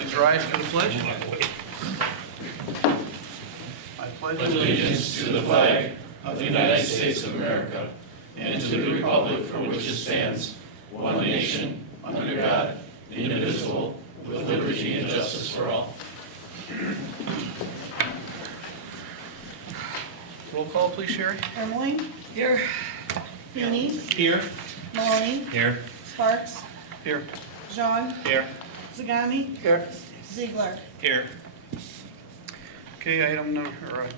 Please rise for the pledge. I pledge Allegiance to the flag of the United States of America and to the republic for which it stands, one nation, under God, indivisible, with liberty and justice for all. Roll call, please, Sherry. Ermeling, Here. Feeney, Here. Maloney, Here. Sparks, Here. Jean, Here. Zagami, Here. Ziegler. Here. Okay,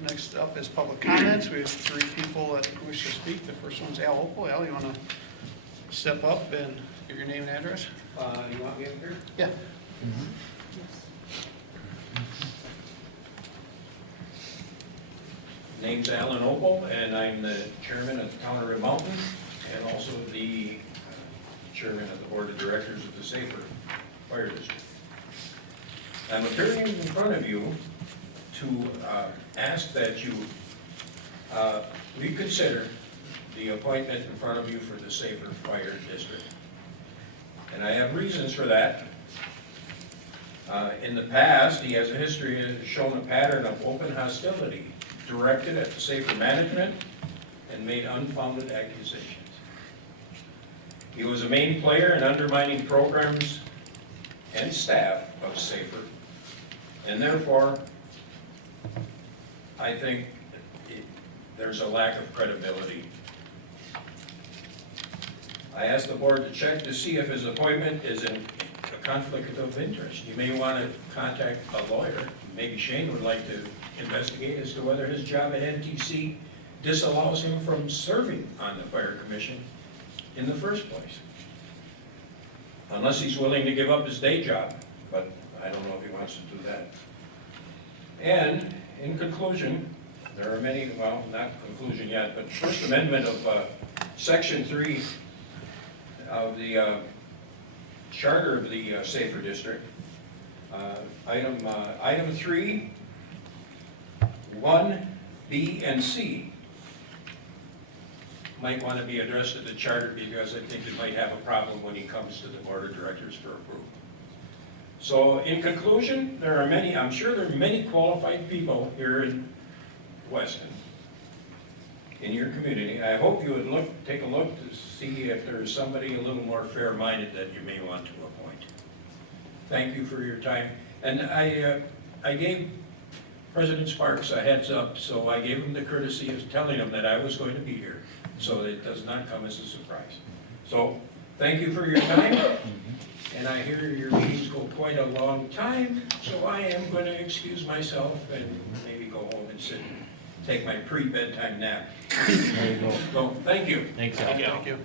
next up is public comments. We have 3 people that wish to speak. The first one's Al Opal. Al, you want to step up and give your name and address? You want me up here? Yeah. Name's Alan Opal, and I'm the chairman of the Town of Red Mountain, and also the chairman of the board of directors of the Safer Fire District. I'm appearing in front of you to ask that you reconsider the appointment in front of you for the Safer Fire District. And I have reasons for that. In the past, he has a history of shown a pattern of open hostility directed at the Safer management and made unfounded accusations. He was a main player in undermining programs and staff of Safer, and therefore, I think there's a lack of credibility. I asked the board to check to see if his appointment is in a conflict of interest. You may want to contact a lawyer. Maybe Shane would like to investigate as to whether his job at NTC disallows him from serving on the fire commission in the first place. Unless he's willing to give up his day job, but I don't know if he wants to do that. And in conclusion, there are many, well, not conclusion yet, but First Amendment of Section 3 of the Charter of the Safer District, item 3, 1, B, and C might want to be addressed to the charter because I think it might have a problem when he comes to the board of directors for approval. So in conclusion, there are many, I'm sure there are many qualified people here in Weston, in your community. I hope you would take a look to see if there's somebody a little more fair-minded that you may want to appoint. Thank you for your time. And I gave President Sparks a heads up, so I gave him the courtesy of telling him that I was going to be here, so it does not come as a surprise. So, thank you for your time, and I hear your meetings go quite a long time, so I am going to excuse myself and maybe go home and sit and take my pre-bedtime nap. There you go. So, thank you. Thanks, Al. Thank you.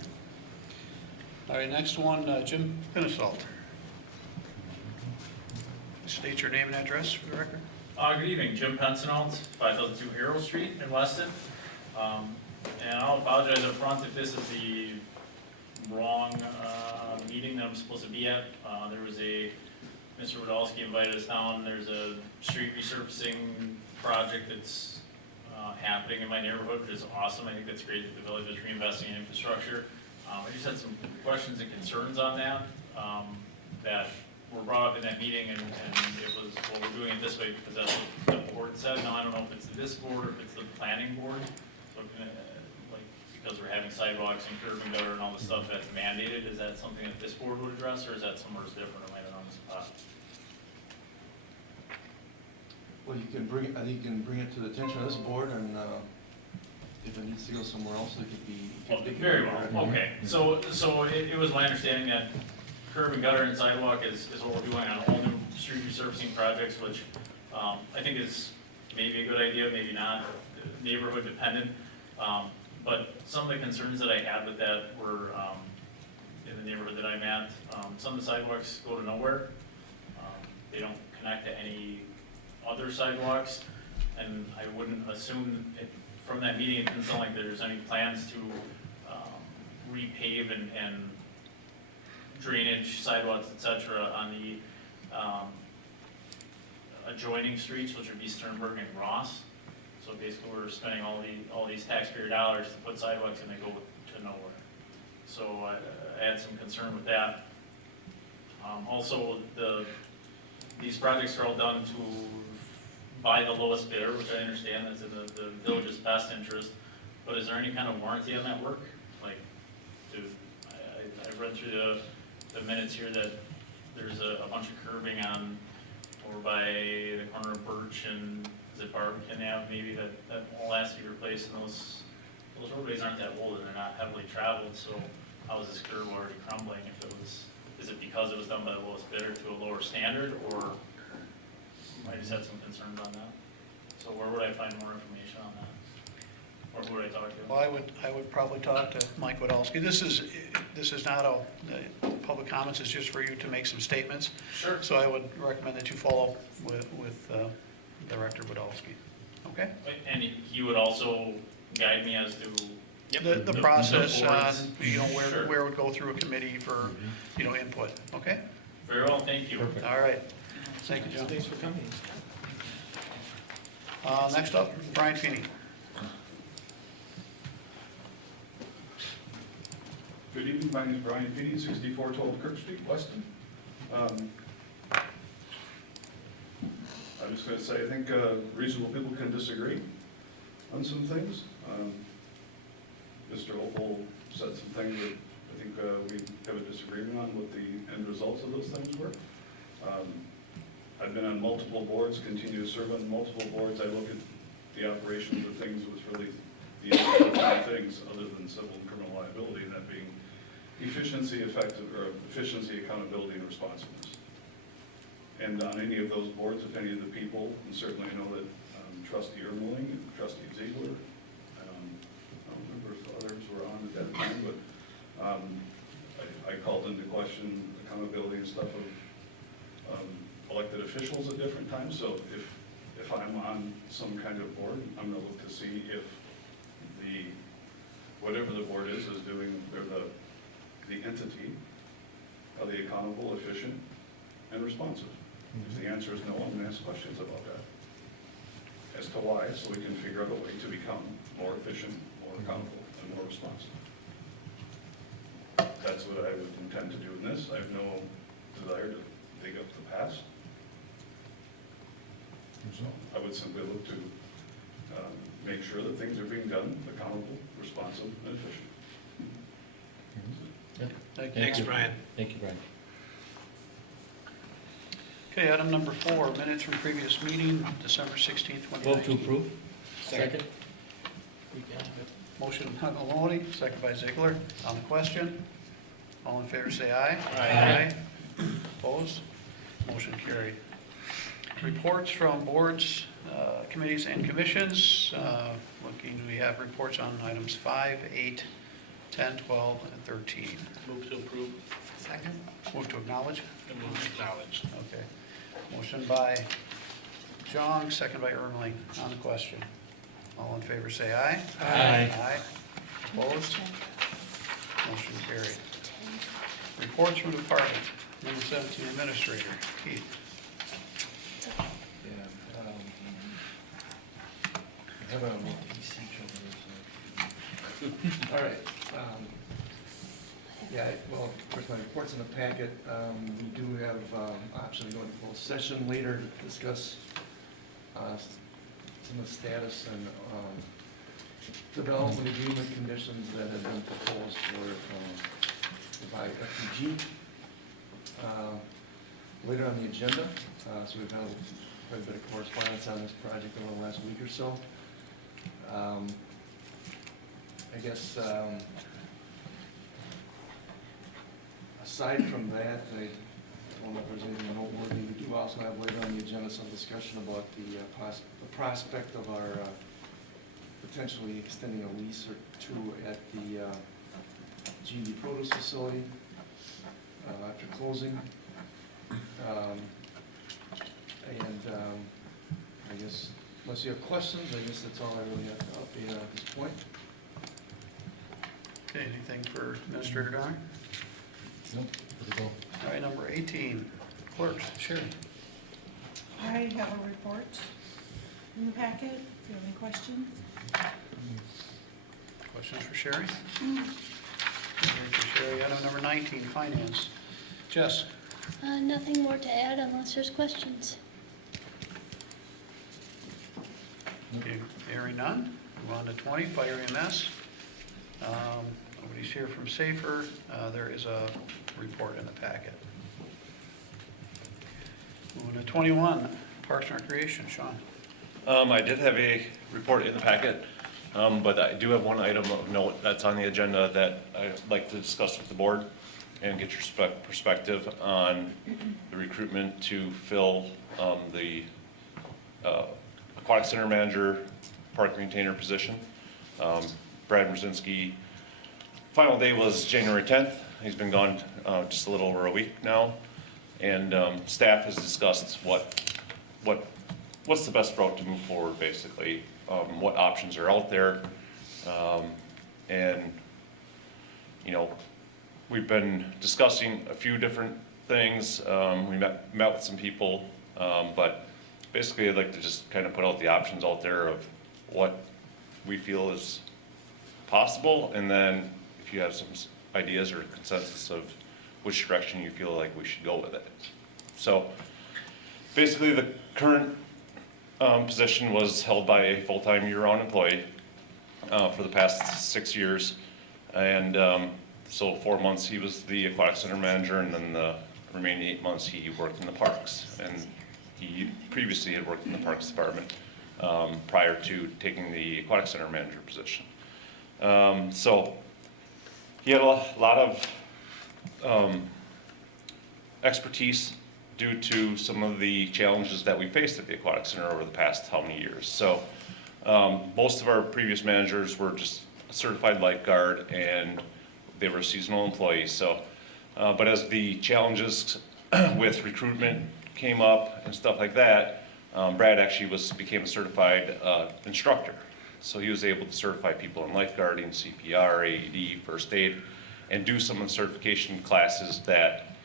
All right, next one, Jim Pinasalt. State your name and address for the record. Good evening, Jim Pensonault, 5002 Harold Street in Weston. And I'll apologize up front if this is the wrong meeting that I'm supposed to be at. There was Mr. Wadowski invited us down. There's a street resurfacing project that's happening in my neighborhood, which is awesome. I think that's great that the village is reinvesting in infrastructure. I just had some questions and concerns on that that were brought up in that meeting, and it was, well, we're doing it this way because that's what the board said. Now, I don't know if it's this board or if it's the planning board. So, like, because we're having sidewalks and curb and gutter and all the stuff that's mandated, is that something that this board would address, or is that somewhere different? Am I on the spot? Well, you can bring it, I think you can bring it to the attention of this board, and if it needs to go somewhere else, it could be. Oh, very well, okay. So it was my understanding that curb and gutter and sidewalk is what we're doing on all new street resurfacing projects, which I think is maybe a good idea, maybe not, neighborhood dependent. But some of the concerns that I had with that were in the neighborhood that I'm at, some of the sidewalks go to nowhere. They don't connect to any other sidewalks, and I wouldn't assume from that meeting, it didn't sound like there's any plans to repave and drainage, sidewalks, etc. on the adjoining streets, which would be Sternberg and Ross. So basically, we're spending all these taxpayer dollars to put sidewalks and they go to nowhere. So I had some concern with that. Also, the these projects are all done to, by the lowest bidder, which I understand that's in the village's best interest, but is there any kind of warranty on that work? Like, I read through the minutes here that there's a bunch of curbing on, over by the corner of Birch and, is it Barbican Ave maybe, that all has to be replaced, and those roadways aren't that old and they're not heavily traveled, so how is this curb already crumbling if it was, is it because it was done by the lowest bidder to a lower standard, or I just had some concerns on that? So where would I find more information on that? Or who would I talk to? Well, I would probably talk to Mike Wadowski. This is not public comments, it's just for you to make some statements. Sure. So I would recommend that you follow with Director Wadowski. Okay? And he would also guide me as to The process on, boards. Sure. where it would go through a committee for, input. Okay? Very well, thank you. All right. Thank you, John. Thanks for coming. Next up, Brian Feeney. Good evening, my name is Brian Feeney, 6412 Kirk Street, Weston. I'm just going to say, I think reasonable people can disagree on some things. Mr. Opal said some things that I think we have a disagreement on what the end results of those things were. I've been on multiple boards, continue to serve on multiple boards. I look at the operation of the things was really the only things other than civil and criminal liability, and that being efficiency, efficiency, accountability, and responsiveness. And on any of those boards, if any of the people, and certainly I know that Trustee Ermeling and Trustee Ziegler, I don't remember if others were on at that time, but I called into question accountability and stuff of elected officials at different times. So if I'm on some kind of board, I'm going to look to see if whatever the board is doing, or the entity, are they accountable, efficient, and responsive? If the answer is no, I'm going to ask questions about that as to why, so we can figure out a way to become more efficient, more accountable, and more responsive. That's what I would intend to do in this. I have no desire to dig up the past. I would simply look to make sure that things are being done accountable, responsive, and efficient. Thank you. Thanks, Brian. Thank you, Brian. Okay, item number 4, minutes from previous meeting, December 16th, 2019. Vote to approve. Second. Motion by Maloney, second by Ziegler. On the question, all in favor say aye. Aye. Opposed? Motion carried. Reports from boards, committees, and commissions. Looking, we have reports on items 5, 8, 10, 12, and 13. Move to approve. Second. Move to acknowledge. And move to acknowledge. Okay. Motion by Jong, second by Ermeling. On the question, all in favor say aye. Aye. Aye. Opposed? Motion carried. Reports from department. Number 17, administrator. Keith. I have a, all right. Well, of course, my report's in the packet. We do have option to go into closed session later to discuss some of the status and development agreement conditions that have been proposed by FPG. Later on the agenda, so we've had quite a bit of correspondence on this project over the last week or so. I guess aside from that, I don't know if there's anything noteworthy. We do also have later on the agenda some discussion about the prospect of our potentially extending a lease or two at the G&D produce facility after closing. I guess, unless you have questions, I guess that's all I really have to update at this point. Okay, anything for Administrator Donner? Nope. All right, number 18, clerks. Sherry. I have a report in the packet. If you have any questions? Questions for Sherry? Thank you, Sherry. Item number 19, finance. Jess. Nothing more to add unless there's questions. Okay, hearing none. Move on to 20, Fire EMS. Nobody's here from Safer. There is a report in the packet. Moving to 21, Parks and Recreation, Sean. I did have a report in the packet, but I do have one item of note that's on the agenda that I'd like to discuss with the board and get your perspective on the recruitment to fill the aquatic center manager, park maintainer position. Brad Brzezinski, final day was January 10th. He's been gone just a little over a week now. And staff has discussed what's the best route to move forward, basically, what options are out there. And, you know, we've been discussing a few different things. We met with some people, but basically I'd like to just kind of put out the options out there of what we feel is possible, and then if you have some ideas or consensus of which direction you feel like we should go with it. So basically the current position was held by a full-time year-round employee for the past 6 years. And so 4 months he was the aquatic center manager, and then the remaining 8 months he worked in the parks. And he previously had worked in the parks department prior to taking the aquatic center manager position. So he had a lot of expertise due to some of the challenges that we faced at the aquatic center over the past how many years. So most of our previous managers were just a certified lifeguard, and they were seasonal employees. So, but as the challenges with recruitment came up and stuff like that, Brad actually became a certified instructor. So he was able to certify people in lifeguarding, CPR, AED, first aid, and do some of the certification classes that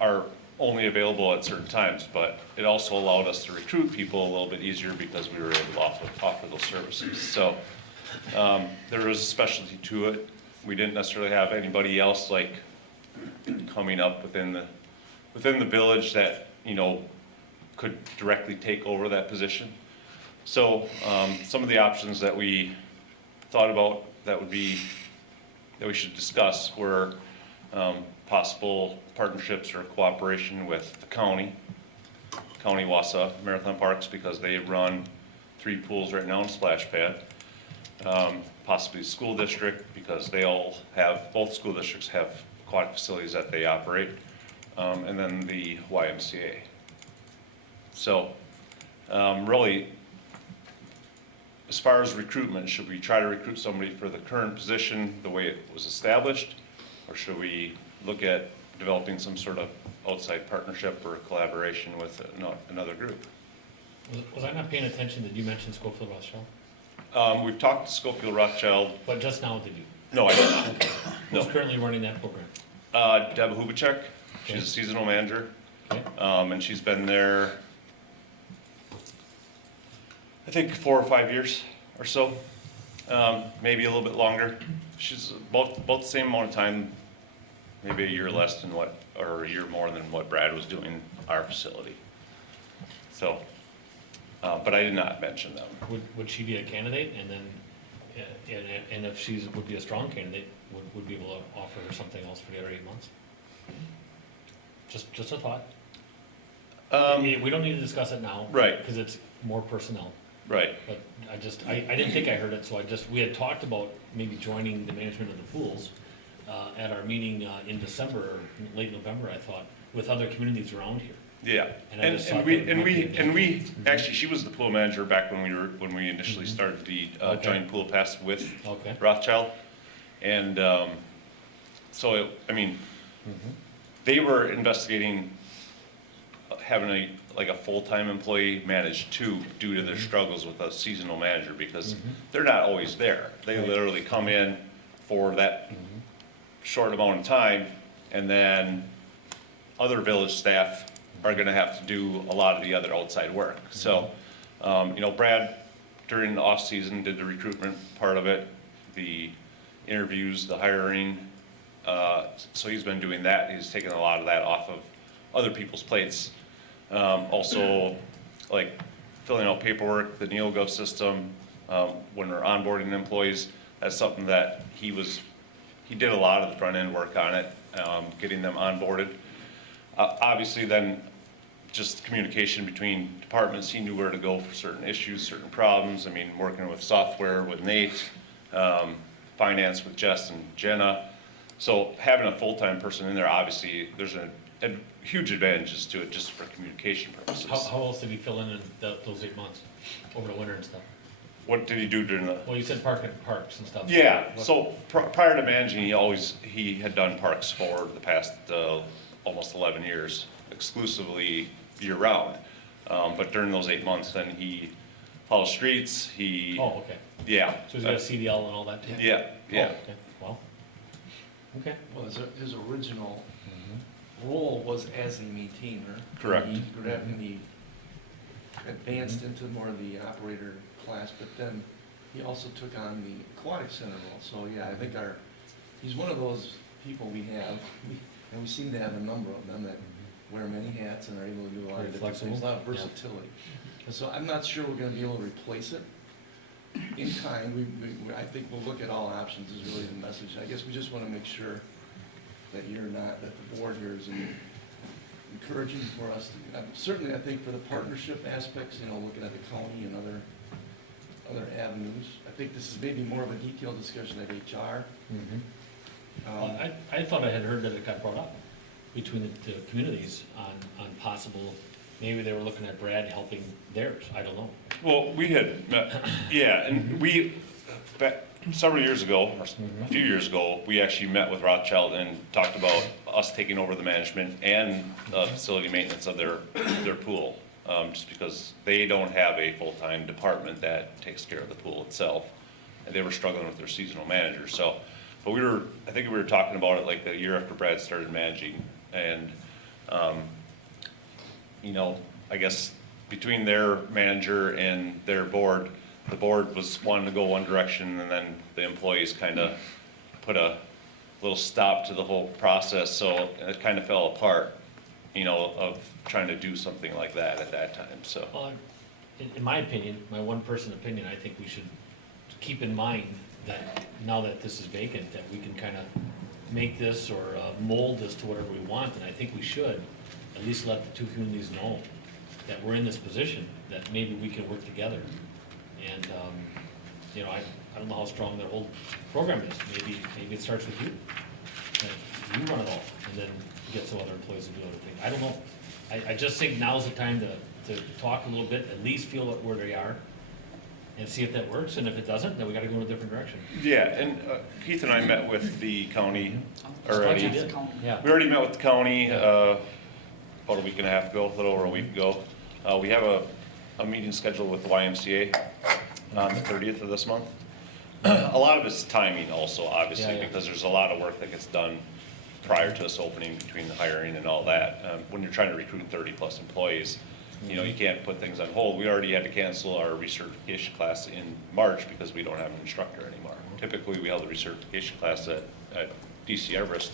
are only available at certain times. But it also allowed us to recruit people a little bit easier because we were able to offer those services. So there is a specialty to it. We didn't necessarily have anybody else like coming up within the village that, you know, could directly take over that position. So some of the options that we thought about that we should discuss were possible partnerships or cooperation with the county, Wausau Marathon Parks, because they run 3 pools right now and a splash pad. Possibly the school district, because both school districts have aquatic facilities that they operate, and then the YMCA. So really, as far as recruitment, should we try to recruit somebody for the current position the way it was established, or should we look at developing some sort of outside partnership or collaboration with another group? Was I not paying attention? Did you mention Schofield Rothschild? We've talked to Schofield Rothschild. But just now, did you? No, I did not. Who's No. currently running that program? Deb Hubachek, she's Okay. a seasonal manager, Okay. and she's been there, I think, 4 or 5 years or so, maybe a little bit longer. She's both the same amount of time, maybe a year less than or a year more than what Brad was doing in our facility. So, but I did not mention them. Would she be a candidate, and then, and if she would be a strong candidate, would be able to offer her something else for the other 8 months? Just a thought. We don't need to discuss it now. Right. Because it's more personnel. Right. But I didn't think I heard it, so we had talked about maybe joining the management of the pools at our meeting in December, or late November, I thought, with other communities around here. Yeah, And I just and thought we, that and might be a we, actually, she was the pool manager back when we initially started the Okay. joint pool pass with Okay. Rothschild. And, so, they were investigating having a full-time employee manage too, due to their struggles with a seasonal manager, because they're not always there. They Right. literally come in for that short amount of time, and then other village staff are gonna have to do a lot of the other outside work. So, Brad, during the off-season, did the recruitment part of it, the interviews, the hiring, So he's been doing that. He's taken a lot of that off of other people's plates. Also, like filling out paperwork, the NeoGov system, when we're onboarding employees, that's something that he did a lot of the front end work on it, getting them onboarded. Obviously then, just communication between departments, he knew where to go for certain issues, certain problems. I mean, working with software with Nate, finance with Jess and Jenna. So having a full-time person in there, obviously, there's a huge advantages to it just for communication purposes. How else did he fill in those 8 months over the winter and stuff? What did he do during the? Well, you said parks and stuff. Yeah, What- so prior to managing, he had done parks for the past almost 11 years, exclusively year-round. But during those 8 months, then he followed streets, Oh, okay. yeah. So he's got a CDL and all that too? Yeah, yeah. Oh, okay. Well, okay. Well, his original role was as a maintainer. Correct. And he advanced into more of the operator class, but then he also took on the aquatic center role. So, yeah, I think he's one of those people we have, and we seem to have a number of them that wear many hats and are able to do a lot Very of different things, a flexible. lot of versatility. And so I'm not sure we're gonna be able to replace it in kind. I think we'll look at all options is really the message. I guess we just wanna make sure that that the board here is encouraging for us to, certainly I think for the partnership aspects, looking at the county and other avenues. I think this is maybe more of a detailed discussion at HR. Well, I thought I had heard that it got brought up between the communities on possible, maybe they were looking at Brad helping theirs, I don't know. Well, we had met, yeah, and back several years ago, or a few years ago, we actually met with Rothschild and talked about us taking over the management and facility maintenance of their pool. Just because they don't have a full-time department that takes care of the pool itself. And they were struggling with their seasonal manager, so. But I think we were talking about it like the year after Brad started managing. And, I guess between their manager and their board, the board was wanting to go one direction, and then the employees kind of put a little stop to the whole process, so it kind of fell apart, of trying to do something like that at that time, so. Well, in my opinion, my one-person opinion, I think we should keep in mind that now that this is vacant, that we can kind of make this or mold this to whatever we want, and I think we should at least let the two communities know that we're in this position, that maybe we can work together. And, I don't know how strong their whole program is. Maybe it starts with you. That you run it all, and then get some other employees to do other things. I don't know. I just think now's the time to talk a little bit, at least feel where they are, and see if that works, and if it doesn't, then we gotta go in a different direction. Yeah, and Keith and I met with the county Thought already. you did? Yeah. We already met with the county about a week and a half ago, a little over a week ago. We have a meeting scheduled with the YMCA on the 30th of this month. A lot of it's timing also, obviously, Yeah. because there's a lot of work that gets done prior to us opening, between the hiring and all that. When you're trying to recruit 30-plus employees, you can't put things on hold. We already had to cancel our recertification class in March because we don't have an instructor anymore. Typically, we held the recertification class at DC Everest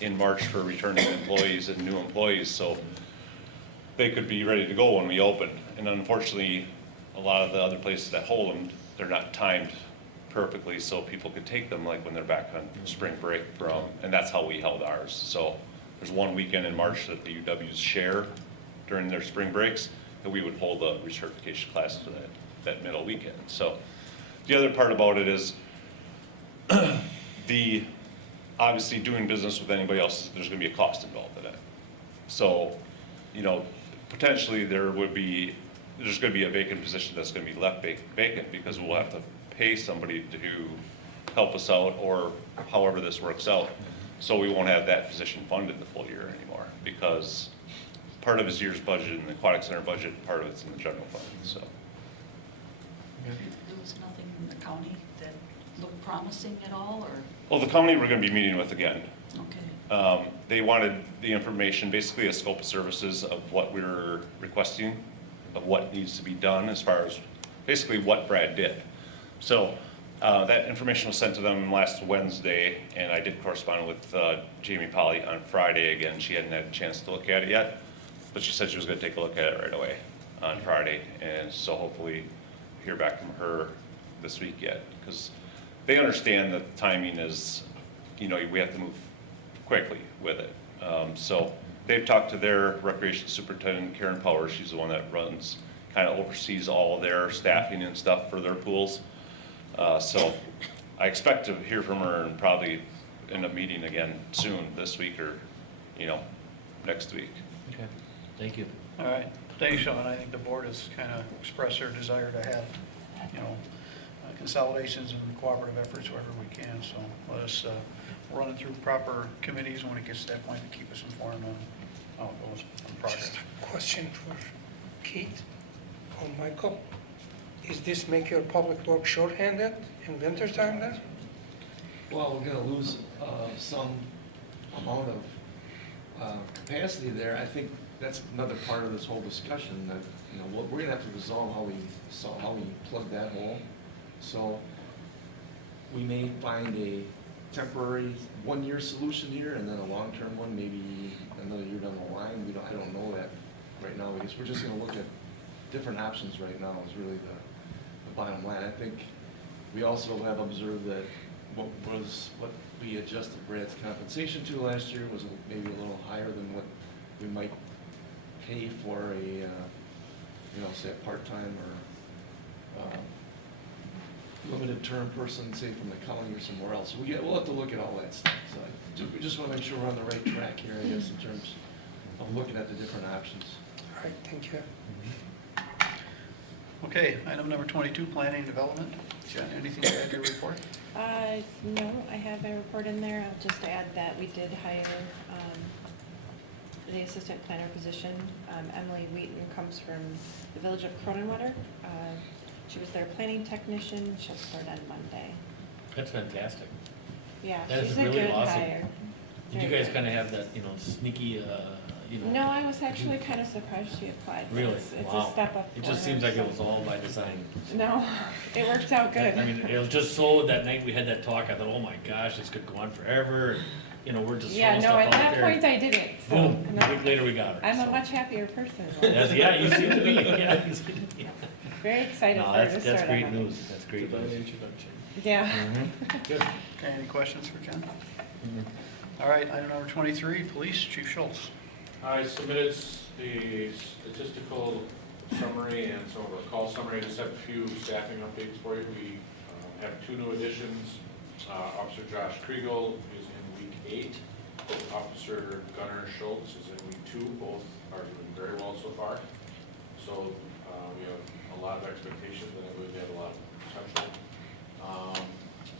in March for returning employees and new employees, so they could be ready to go when we open. And unfortunately, a lot of the other places that hold them, they're not timed perfectly so people could take them like when they're back on spring break and that's how we held ours. So there's one weekend in March that the UWs share during their spring breaks, and we would hold the recertification class for that middle weekend. So the other part about it is obviously doing business with anybody else, there's gonna be a cost involved in it. So, potentially there's gonna be a vacant position that's gonna be left vacant because we'll have to pay somebody to help us out or however this works out. So we won't have that position funded the full year anymore because part of his year's budget in the aquatic center budget, part of it's in the general fund, so. There was nothing in the county that looked promising at all, or? Well, the county we're gonna be meeting with again. Okay. They wanted the information, basically a scope of services of what we're requesting, of what needs to be done as far as basically what Brad did. So That information was sent to them last Wednesday, and I did correspond with Jamie Polly on Friday again. She hadn't had a chance to look at it yet, but she said she was gonna take a look at it right away on Friday, and so hopefully hear back from her this week yet, because they understand that the timing is, you know, we have to move quickly with it. So they've talked to their recreation superintendent, Karen Powers. She's the one that runs, kind of oversees all their staffing and stuff for their pools. So I expect to hear from her and probably end up meeting again soon, this week or, you know, next week. Okay, thank you. All right, thanks, Sean. I think the board has kind of expressed their desire to have, you know, consolidations and cooperative efforts wherever we can, so let us run it through proper committees when it gets to that point to keep us informed on how it goes, on progress. Question for Keith or Michael. Is this make your public work short-handed in winter time then? Well, we're gonna lose some amount of capacity there. I think that's another part of this whole discussion, that, you know, we're gonna have to resolve how we plug that hole. So we may find a temporary one-year solution here and then a long-term one, maybe another year down the line. I don't know that right now, because we're just gonna look at different options right now is really the bottom line. I think we also have observed that what we adjusted Brad's compensation to last year was maybe a little higher than what we might pay for a, you know, say a part-time or limited term person, say from the county or somewhere else. So we'll have to look at all that stuff. So we just want to make sure we're on the right track here, I guess, in terms of looking at the different options. All right, thank you. Okay, item number 22, planning and development. Jen, anything to add to your report? No, I have a report in there. I'll just add that we did hire the assistant planner position. Emily Wheaton comes from the village of Cronenwetter. She was their planning technician. She'll start on Monday. That's fantastic. Yeah, That is she's a really good awesome. hire. Did you Very guys good. kind of have that, you know, sneaky, you know? No, I was actually kind of surprised she applied. Really? It's Wow. a step up It for just her, seems like so- it was all by design. No, it worked out good. I mean, it was just so, that night we had that talk, I thought, oh my gosh, this could go on forever, and, you know, we're just Yeah, throwing no, stuff at out that there. point I didn't, so. Boom, no. a week later we got her. I'm a so. much happier person. Yeah, you seem to be, yeah. You seem to be. Very excited No, for her to that's start on great Monday. news, that's great news. Yeah. Mhm. Good. Okay, any questions for Jen? All right, item number 23, police, Chief Schultz. I submitted the statistical summary and some of our call summary. I just have a few staffing updates for you. We have two new additions. Officer Josh Kriegel is in week 8. Officer Gunnar Schultz is in week 2. Both are doing very well so far. So we have a lot of expectations, and I believe they have a lot of potential.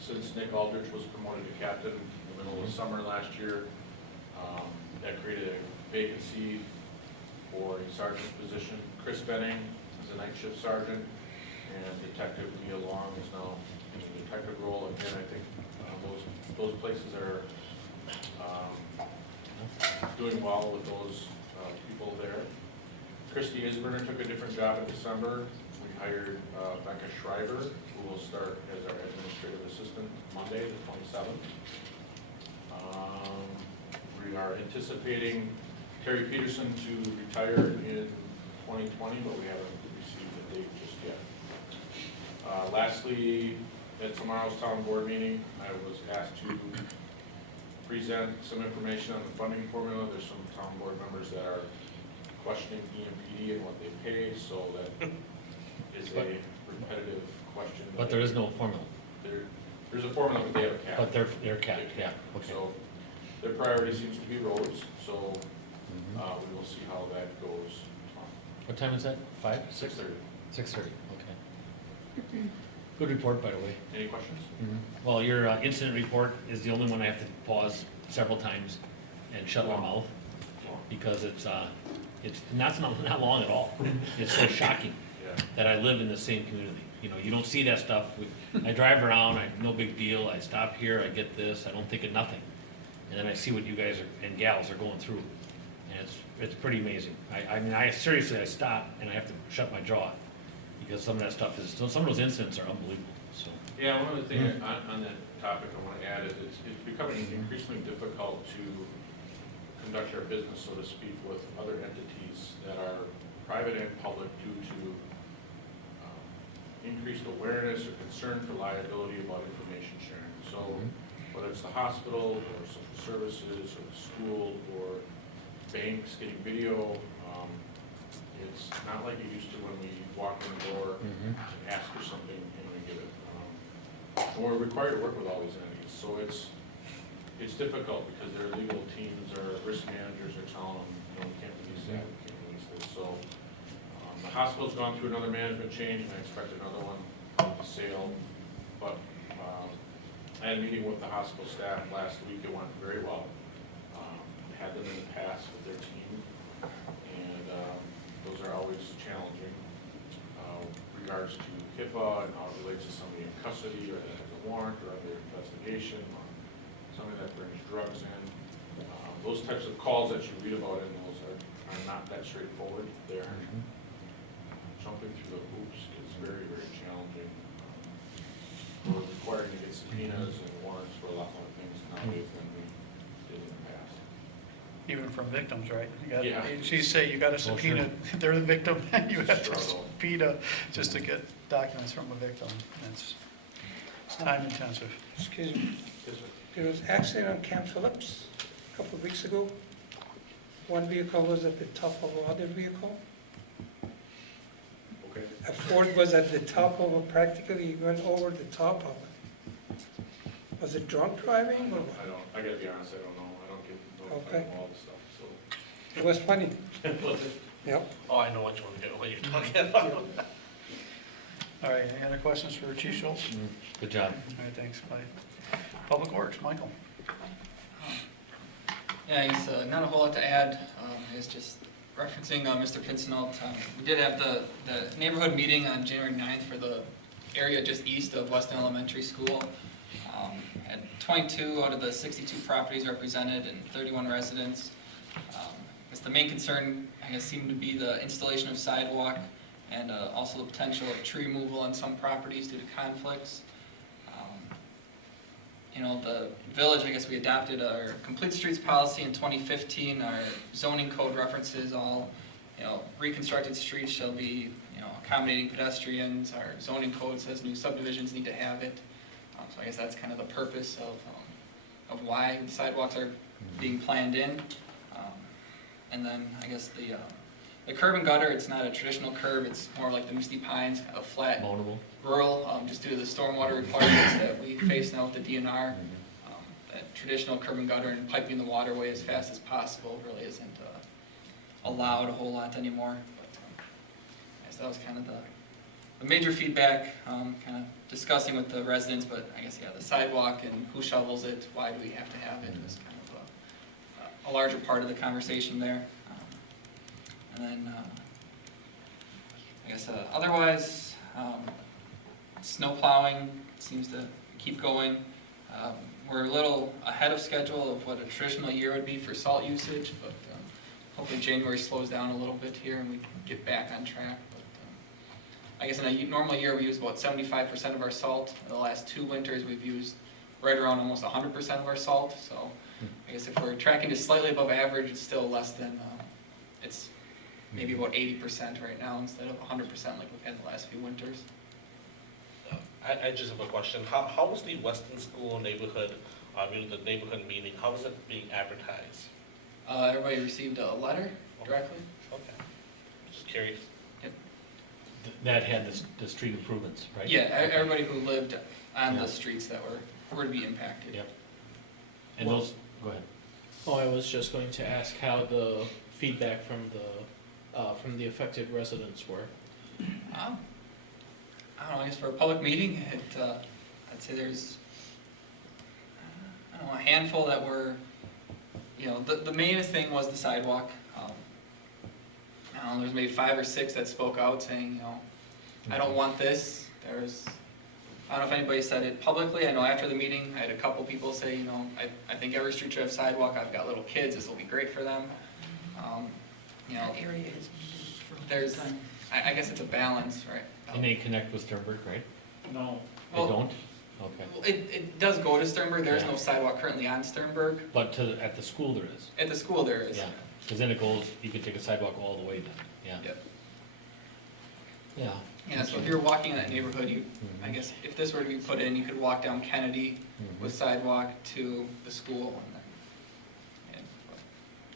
Since Nick Aldrich was promoted to captain in the middle of summer last year, that created a vacancy for a sergeant position. Chris Benning is a night shift sergeant, and Detective Leah Long is now in the detective role. Again, I think those places are doing well with those people there. Christy Isberner took a different job in December. We hired Becca Schreiber, who will start as our administrative assistant Monday, the 27th. We are anticipating Terry Peterson to retire in 2020, but we haven't received a date just yet. Lastly, at tomorrow's town board meeting, I was asked to present some information on the funding formula. There's some town board members that are questioning EMPD and what they pay, so that is a repetitive question. But there is no formula, There's a formula, but they have a cap. but they're capped, yeah, okay. So their priority seems to be roads, so we will see how that goes tomorrow. What time is that, 5? 6:30. 6:30, okay. Good report, by the way. Any questions? Well, your incident report is the only one I have to pause several times and shut my mouth, because it's not long at all. It's so shocking Yeah. that I live in the same community. You know, you don't see that stuff. I drive around, no big deal, I stop here, I get this, I don't think of nothing. And then I see what you guys and gals are going through, and it's pretty amazing. I mean, I seriously, I stop and I have to shut my jaw, because some of that stuff some of those incidents are unbelievable, so. Yeah, one other thing on that topic I want to add is it's becoming increasingly difficult to conduct our business, so to speak, with other entities that are private and public due to increased awareness or concern for liability about information sharing. So whether it's the hospital or social services or the school or banks getting video, it's not like it used to when we walk in the door and ask for something and we get it. And we're required to work with all these entities, so it's difficult because their legal teams or risk managers are telling them, you know, we can't release that, we can't release this. So the hospital's gone through another management change, and I expect another one to sale. But I had a meeting with the hospital staff last week. It went very well. Had them in the past with their team, and those are always challenging. Regards to HIPAA and how it relates to somebody in custody or that has a warrant or under investigation, or somebody that brings drugs in. Those types of calls that you read about in those are not that straightforward. They're jumping through the hoops is very, very challenging. We're required to get subpoenas and warrants for a lot more things nowadays than we did in the past. Even from victims, right? Yeah. You say you got a subpoena, they're the victim, and you have to Struggle. subpoena just to get documents from a victim. It's time intensive. Excuse me. There was accident on Camp Phillips a couple of weeks ago. One vehicle was at the top of another vehicle. Okay. A Ford was at the top of it, practically went over the top of it. Was it drunk driving or what? I gotta be honest, I don't know. I don't get notified Okay. of all the stuff, so. It was funny. Was it? Yep. Oh, I know what you're talking about. All right, any other questions for Chief Schultz? Good job. All right, thanks, Mike. Public Works, Michael. Yeah, I guess not a whole lot to add. It's just referencing Mr. Pincinot. We did have the neighborhood meeting on January 9th for the area just east of Weston Elementary School. Had 22 out of the 62 properties represented and 31 residents. I guess the main concern, I guess, seemed to be the installation of sidewalk and also the potential of tree removal on some properties due to conflicts. You know, the village, I guess we adopted our complete streets policy in 2015. Our zoning code references all, you know, reconstructed streets shall be, you know, accommodating pedestrians. Our zoning code says new subdivisions need to have it. So I guess that's kind of the purpose of why the sidewalks are being planned in. And then I guess the curb and gutter, it's not a traditional curb, it's more like the Misty Pines, a flat Vulnerable. rural, just due to the stormwater requirements that we face now with the DNR. That traditional curb and gutter and piping the waterway as fast as possible really isn't allowed a whole lot anymore. But I guess that was kind of the major feedback, kind of discussing with the residents, but I guess, yeah, the sidewalk and who shovels it, why do we have to have it, was kind of a larger part of the conversation there. And then, I guess, otherwise, snow plowing seems to keep going. We're a little ahead of schedule of what a traditional year would be for salt usage, but hopefully January slows down a little bit here and we can get back on track. But I guess in a normal year, we use about 75% of our salt. In the last 2 winters, we've used right around almost 100% of our salt. So I guess if we're tracking to slightly above average, it's still less than, it's maybe about 80% right now instead of 100% like we've had the last few winters. I just have a question. How was the Weston School neighborhood, the neighborhood meeting, how was it being advertised? Everybody received a letter directly. Okay, just curious. Yep. That had the street improvements, right? Yeah, everybody who lived on the streets that were to be impacted. Yep. And those, go ahead. Oh, I was just going to ask how the feedback from the affected residents were. I don't know, I guess for a public meeting, I'd say there's, I don't know, a handful that were, you know, the main thing was the sidewalk. I don't know, there's maybe 5 or 6 that spoke out saying, you know, I don't want this. There's, I don't know if anybody said it publicly. I know after the meeting, I had a couple people say, you know, I think every street should have sidewalk. I've got little kids, this will be great for them. You know, That area is there's, I guess it's a balance, right? And they connect with Sternberg, right? No, They Well- don't? Okay. It does go to Sternberg, there is Yeah. no sidewalk currently on Sternberg. But at the school there is? At the school there is. Yeah, because then it goes, you can take a sidewalk all the way then, yeah. Yep. Yeah. Yeah, so if you're walking in that neighborhood, I Mhm. guess if this were to be put in, you could walk down Kennedy Mhm. with sidewalk to the school and then,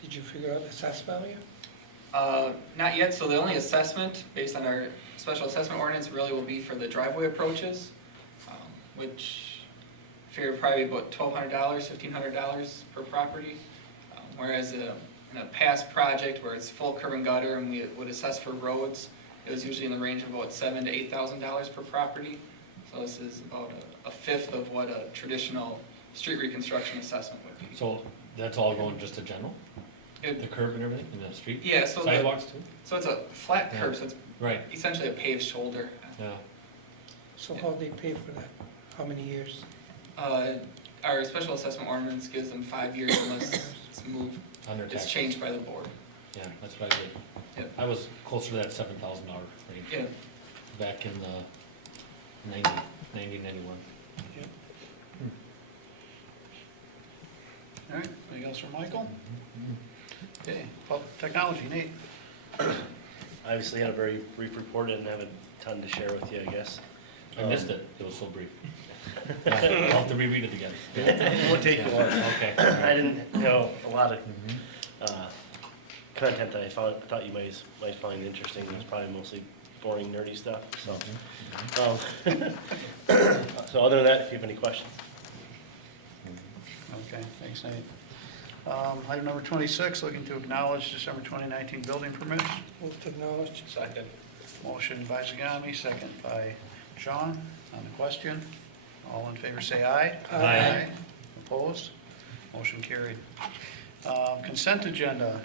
Did you figure out the assessed value? not yet, so the only assessment based on our special assessment ordinance really will be for the driveway approaches, which I figure probably about $1,200, $1,500 per property. Whereas in a past project where it's full curb and gutter and we would assess for roads, it was usually in the range of about $7,000 to $8,000 per property. So this is about a fifth of what a traditional street reconstruction assessment would be. So that's all going just to general? The curb and everything in the street? Yeah, so Sidewalks too? So it's a flat curb, Yeah. so it's Right, essentially a paved shoulder. yeah. So how they pay for that? How many years? Our special assessment ordinance gives them 5 years unless it's moved, Under it's taxes. changed by the board. Yeah, that's what I did. Yep. I was closer to that $7,000 range. Yeah. Back in the 91. All right, anything else from Michael? Okay, public technology, Nate. Obviously had a very brief report, didn't have a ton to share with you, I guess. I missed it, it was so brief. I'll have to reread it again. We'll take you on. Okay. I didn't know a lot of content that I thought you might find interesting. It was probably mostly boring, nerdy stuff, so. So other than that, if you have any questions. Okay, thanks, Nate. Item number 26, looking to acknowledge December 2019 building permits. Move to acknowledge. Second. Motion by Zagami, second by Sean. On the question, all in favor say aye. Aye. Opposed? Motion carried. Consent agenda.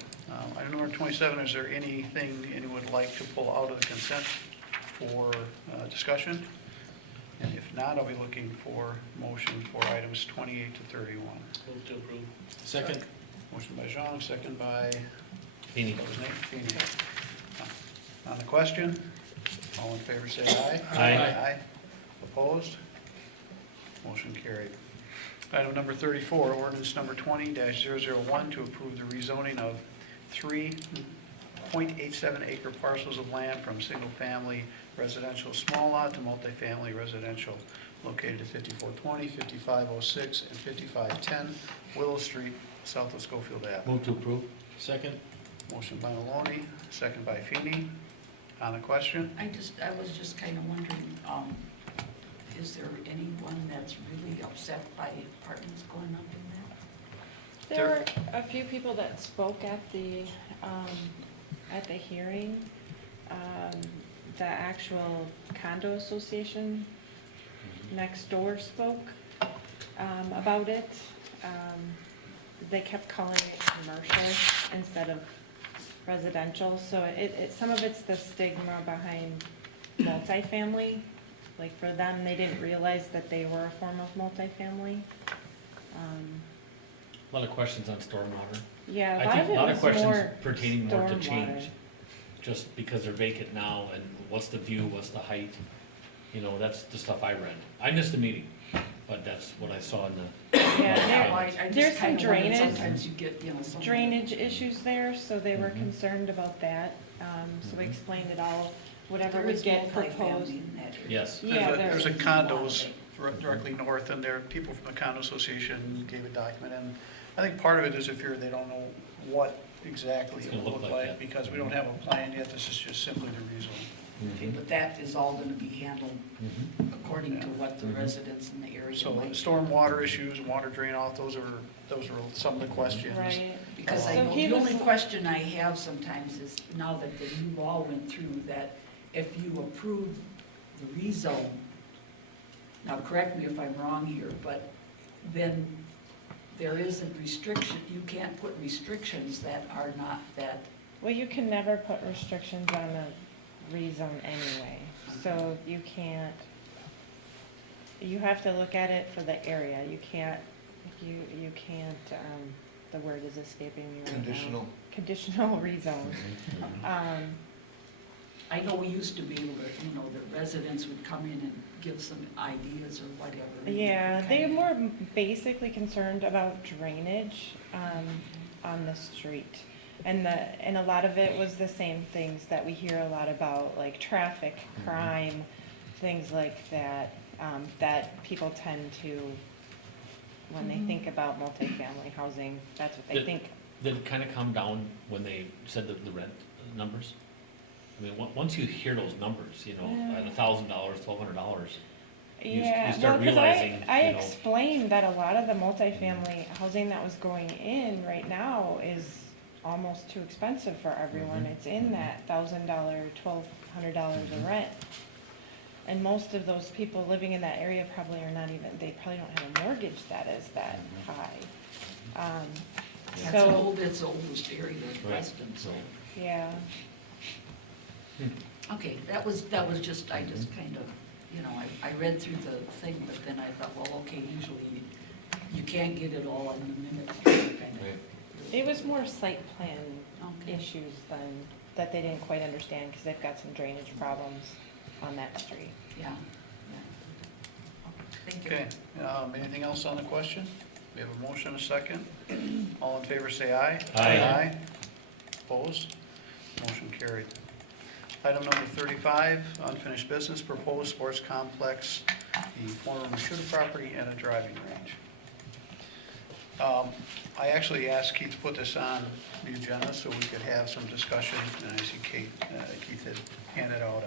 Item number 27, is there anything anyone would like to pull out of the consent for discussion? And if not, I'll be looking for motion for items 28 to 31. Move to approve. Second. Motion by Jean, second by Feeny. That was Nate Feeny. On the question, all in favor say aye. Aye. Opposed? Motion carried. Item number 34, ordinance number 20-001 to approve the rezoning of 3.87 acre parcels of land from single-family residential small lot to multifamily residential located at 5420, 5506, and 5510 Willow Street, south of Schofield Ave. Move to approve. Second. Motion by Maloney, second by Feeny. On the question? I was just kind of wondering, is there anyone that's really upset by apartments going up in that? There were a few people that spoke at the hearing. The actual condo association next door spoke about it. They kept calling it commercial instead of residential, so some of it's the stigma behind multifamily. Like for them, they didn't realize that they were a form of multifamily. A lot of questions on stormwater. Yeah, I a lot think of a it lot of was questions more pertaining more to stormwater. change. Just because they're vacant now, and what's the view, what's the height, you know, that's the stuff I read. I missed the meeting, but that's what I saw in the. Yeah, I just there's some kinda wondered, drainage, sometimes you get, some. drainage issues there, so they were Mhm. concerned about that. So we Mhm. explained it all, whatever There would is get multifamily proposed. in that area. Yes. Yeah, There's a there, condos directly north, and there, people from the condo association gave a document, and I think part of it is they don't know what exactly It's it gonna will look look like like, that. because we don't have a plan yet, this is just simply the rezone. Okay, but that is all gonna be handled Mhm. according to what the Mhm. residents in the area So like. stormwater issues, water drain off, those are some of the questions. right. Because I So know, he the was- only question I have sometimes is, now that the new law went through, that if you approve the rezone, now correct me if I'm wrong here, but then there isn't restriction, you can't put restrictions that are not that, Well, you can never put restrictions on a rezone anyway, so you can't, you have to look at it for the area, you can't, the word is escaping me right now. Conditional. Conditional rezone. I know we used to be able to, the residents would come in and give some ideas or whatever. and Yeah, kind they of- were more basically concerned about drainage on the street. And a lot of it was the same things that we hear a lot about, like traffic, crime, things like that, that people tend to, when they think about multifamily housing, that's what they Did- think. Did it kind of come down when they said the rent numbers? I mean, once you hear those numbers, at $1,000, $1,200, you Yeah, start well, 'cause realizing, I explained that a lot of the multifamily housing that was going in right now is almost too expensive for everyone. Mhm. It's in that $1,000, $1,200 a rent. And most of those people living in that area probably are not even, they probably don't have a mortgage that is that high. That's it's the oldest area in Weston, so. Yeah. Okay, that was just, I just kind of, I read through the thing, but then I thought, well, okay, usually you can't get it all in a minute. kind of. It was more site plan Okay. issues than, that they didn't quite understand, because they've got some drainage problems on that street. Yeah, yeah. Thank you. Okay, anything else on the question? We have a motion, a second. All in favor, say aye. Aye. Opposed? Motion carried. Item number 35, unfinished business, proposed sports complex, the former Mashuda property and a driving range. I actually asked Keith to put this on the agenda so we could have some discussion, and I see Keith had handed out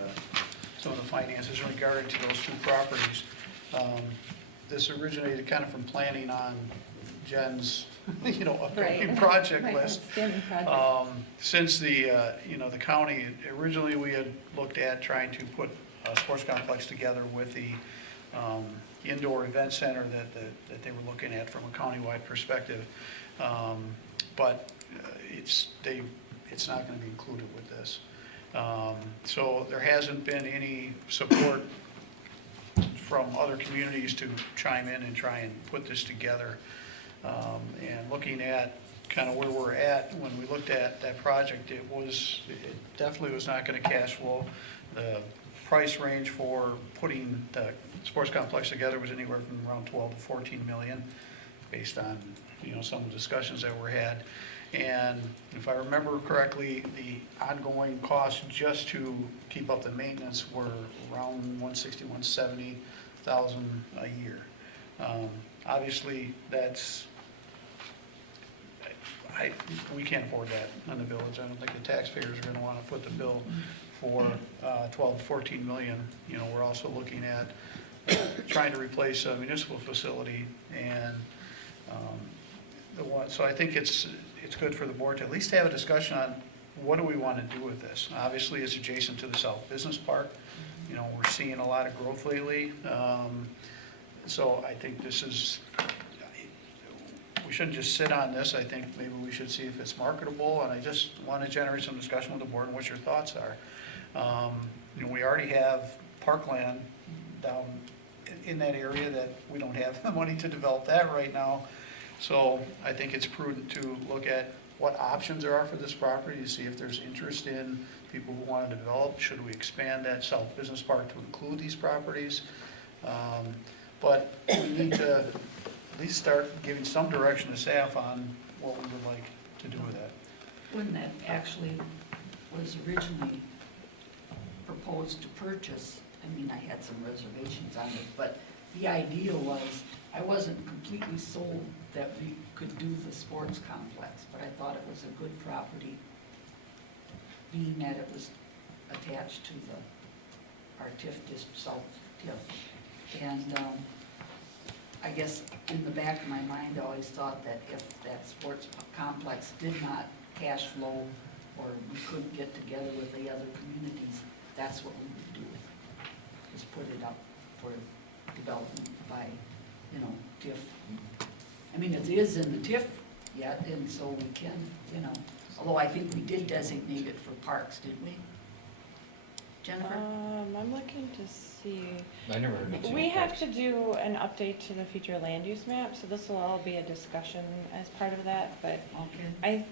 some of the finances in regard to those two properties. This originated kind of from planning on Jen's, upcoming project list. Since the county, originally we had looked at trying to put a sports complex together with the indoor event center that they were looking at from a countywide perspective. But it's not going to be included with this. So there hasn't been any support from other communities to chime in and try and put this together. And looking at kind of where we're at, when we looked at that project, it definitely was not going to cash flow. The price range for putting the sports complex together was anywhere from around 12 to 14 million, based on some of the discussions that were had. And if I remember correctly, the ongoing costs just to keep up the maintenance were around 160, 170,000 a year. Obviously, we can't afford that in the village. I don't think the taxpayers are going to want to foot the bill for 12 to 14 million. We're also looking at trying to replace a municipal facility, and so I think it's good for the board to at least have a discussion on what do we want to do with this. Obviously, it's adjacent to the South Business Park. We're seeing a lot of growth lately. So I think we shouldn't just sit on this. I think maybe we should see if it's marketable, and I just want to generate some discussion with the board and what your thoughts are. We already have parkland down in that area that we don't have the money to develop that right now. So I think it's prudent to look at what options there are for this property to see if there's interest in people who want to develop. Should we expand that South Business Park to include these properties? But we need to at least start giving some direction to staff on what we would like to do with that. When that actually was originally proposed to purchase, I had some reservations on it, but the idea was, I wasn't completely sold that we could do the sports complex, but I thought it was a good property, being that it was attached to our TIF district, South TIF. And I guess in the back of my mind, I always thought that if that sports complex did not cash flow, or we couldn't get together with the other communities, that's what we would do with it, is put it up for development by, TIF. It is in the TIF yet, and so we can, although I think we did designate it for parks, didn't we? Jennifer? I'm looking to see. I never heard of We have to do an update to the future land use map, so this will all be a discussion as part of that, but Okay.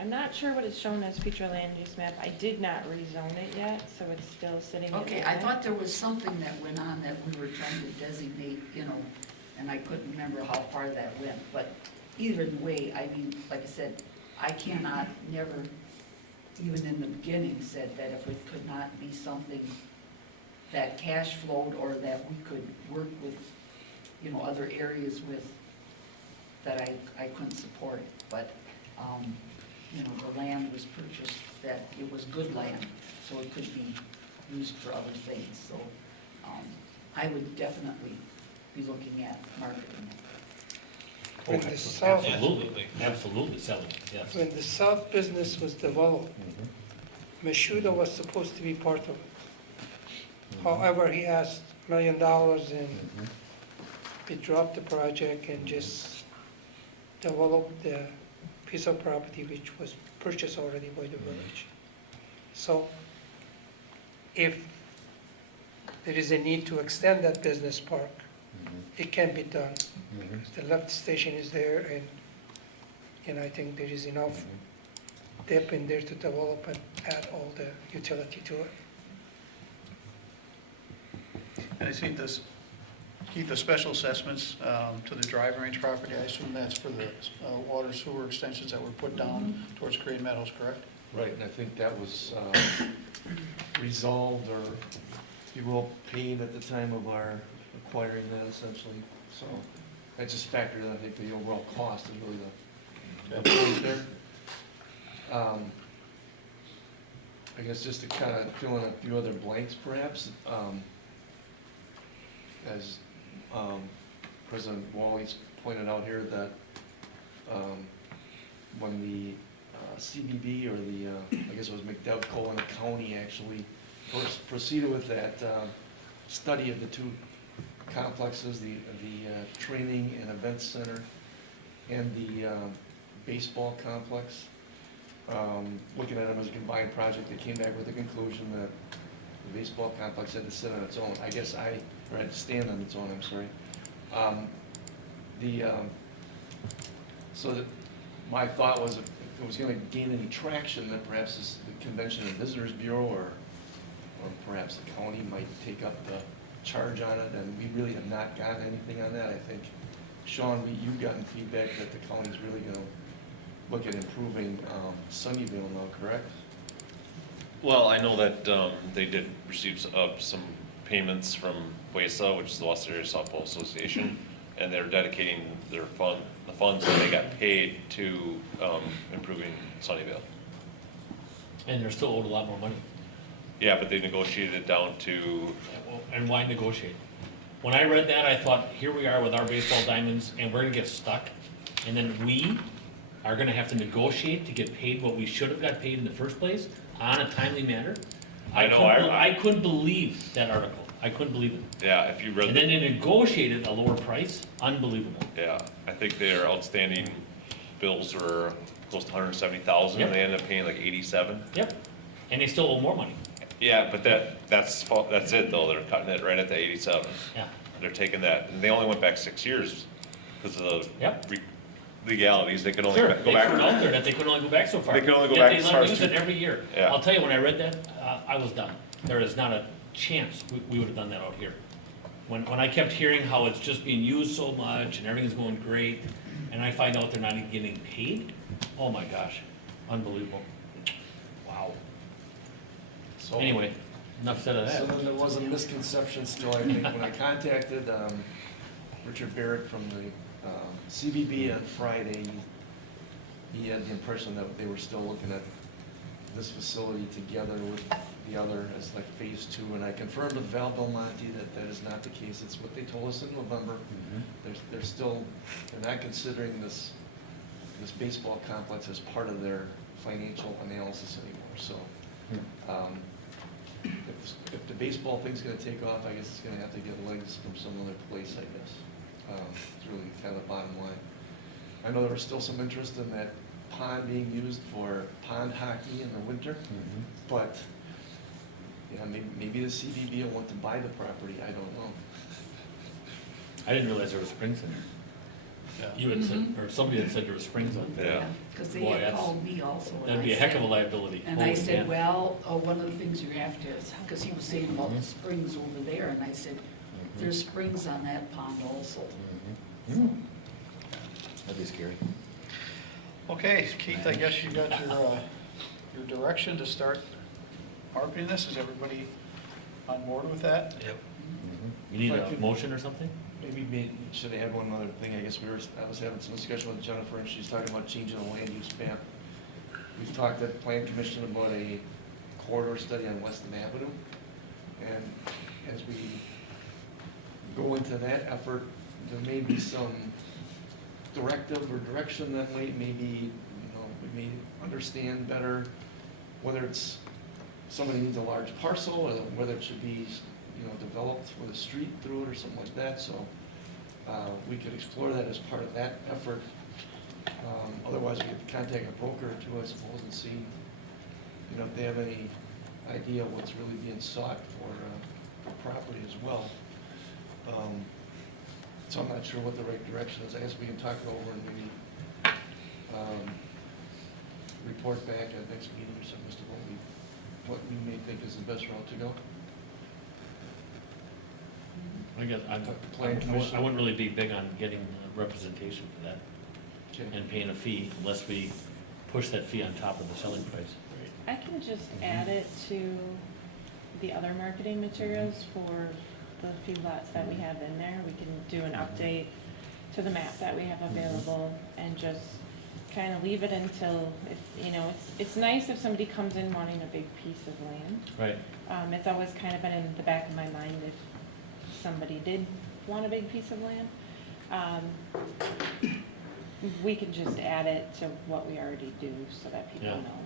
I'm not sure what it's shown as future land use map. I did not rezone it yet, so it's still sitting in. Okay, I thought there was something that went on that we were trying to designate, you know, and I couldn't remember how far that went, but either way, I mean, like I said, I cannot, never, even in the beginning, said that if it could not be something that cash flowed or that we could work with, you know, other areas with, that I couldn't support it, but, you know, the land was purchased, that it was good land, so it could be used for other things, so, I would definitely be looking at marketing it. When the south, Absolutely selling, yes. when the south business was developed, Mashuda was supposed to be part of it. However, he asked $1 million and we dropped the project and just developed the piece of property which was purchased already by the village. So if there is a need to extend that business park, it can be done. The lift station is there and I think there is enough depth in there to develop and add all the utility to it. And I see this, Keith, the special assessments to the driving range property, I assume that's for the water sewer extensions that were put down towards Crane Meadows, correct? Right, and I think that was resolved, or if you will, paid at the time of our acquiring that essentially. So I just factored in, I think, the overall cost is really the point there. I guess just to kind of fill in a few other blanks perhaps, as President Wally's pointed out here, that when the CBB, or the, I guess it was McDevco and the county actually proceeded with that study of the two complexes, the training and event center and the baseball complex. Looking at them as a combined project, they came back with the conclusion that the baseball complex had to sit on its own. I guess or had to stand on its own, I'm sorry. So that my thought was, if it was going to gain any traction, then perhaps the Convention and Visitors Bureau or perhaps the county might take up the charge on it, and we really have not gotten anything on that. I think, Sean, you've gotten feedback that the county's really going to look at improving Sunnyvale now, correct? Well, I know that they did receive some payments from WESA, which is the Western Area Softball Association, and they're dedicating the funds that they got paid to improving Sunnyvale. And they're still owed a lot more money. Yeah, but they negotiated it down to... And why negotiate? When I read that, I thought, here we are with our baseball diamonds, and we're gonna get stuck, and then we are gonna have to negotiate to get paid what we should have got paid in the first place on a timely manner. I couldn't believe that article. I couldn't believe it. Yeah, if you read And then they negotiated a lower price. Unbelievable. Yeah, I think their outstanding bills were close to 170,000, Yep. and they ended up paying like 87. Yep. And they still owe more money. Yeah, but that's it though. They're cutting it right at the 87. Yeah. They're taking that, and they only went back 6 years because of the Yep. legalities. They could only Sure, go they back. put out there that they could only go back so far. They could only go Yet back as they far let as them use two- it every year. Yeah. I'll tell you, when I read that, I was done. There is not a chance we would have done that out here. When I kept hearing how it's just being used so much and everything's going great, and I find out they're not even getting paid, oh my gosh, unbelievable. Wow. So, Anyway, enough said of that. So then there was a misconception still, I think, when I contacted Richard Barrett from the CBB on Friday. He had the impression that they were still looking at this facility together with the other as like phase 2, and I confirmed with Val Belmonte that that is not the case. It's what they told us in November. They're not considering this baseball complex as part of their financial analysis anymore. So if the baseball thing's gonna take off, I guess it's gonna have to get legs from some other place, I guess. It's really kind of the bottom line. I know there was still some interest in that pond being used for pond hockey in the winter, but yeah, maybe the CBB will want to buy the property, I don't know. I didn't realize there was springs in there. You had said, or somebody had said there were springs on there. Yeah. Because they Boy, had that's- called me also. and That'd I be a heck of a said- liability. And I Holy said, man. well, one of the things you have to, because he was saying about the springs over there, and I said, there's springs on that pond also. That'd be scary. Okay, Keith, I guess you got your direction to start marketing this. Is everybody on board with that? Yep. You need If I a could- motion or something? Maybe should add one other thing, I guess I was having some discussion with Jennifer, and she's talking about changing the land use map. We've talked at Plan Commission about a corridor study on Weston Avenue, and as we go into that effort, there may be some directive or direction that maybe, we may understand better whether it's, somebody needs a large parcel, or whether it should be, developed with a street through it or something like that, so we could explore that as part of that effort. Otherwise, we could contact a broker or two, I suppose, and see, if they have any idea what's really being sought for property as well. So I'm not sure what the right direction is. I guess we can talk it over and maybe report back at next meeting or something as to what we may think is the best route to go. I guess I wouldn't really be big on getting representation for that and paying a fee unless we push that fee on top of the selling price. I can just add it to the other marketing materials for the few lots that we have in there. We can do an update to the map that we have available and just kind of leave it until, it's nice if somebody comes in wanting a big piece of land. Right. It's always kind of been in the back of my mind if somebody did want a big piece of land. We can just add it to what we already do so that people Yeah. know.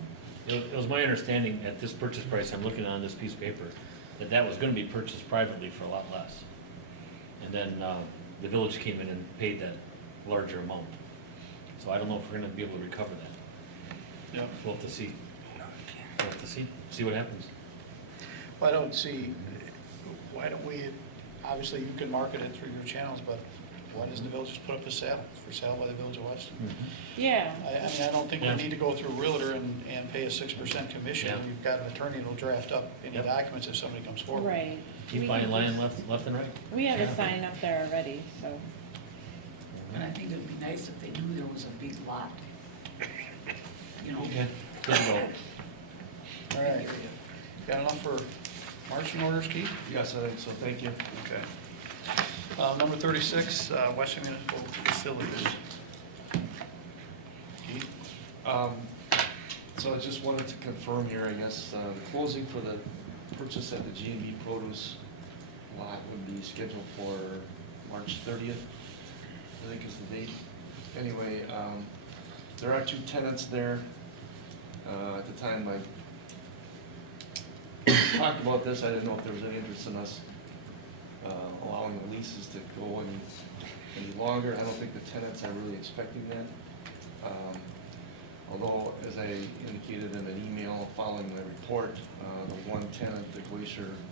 It was my understanding at this purchase price, I'm looking on this piece of paper, that was gonna be purchased privately for a lot less. And then, the village came in and paid that larger amount. So I don't know if we're gonna be able to recover that. Yep. We'll have to see. We'll have to see what happens. Well, I don't see, why don't we, obviously you can market it through your channels, but why doesn't the village just put up for sale by the Village of Weston? Yeah. I don't think we need to go through a realtor and pay a 6% commission. Yeah. You've got an attorney that'll draft up any documents if somebody comes forward. Right. Keep buying land left and right. We have a sign up there already, so. And I think it'd be nice if they knew there was a big lot. Okay, good to go. All right. Got enough for marching orders, Keith? Yes, I think so, thank you. Okay. Number 36, Western Municipal Facilities. Keith? So I just wanted to confirm here, I guess, the closing for the purchase at the G&B Produce lot would be scheduled for March 30th, I think is the date. Anyway, there are 2 tenants there. At the time I talked about this, I didn't know if there was any interest in us allowing the leases to go any longer. I don't think the tenants are really expecting that. Although, as I indicated in an email following my report, the one tenant, the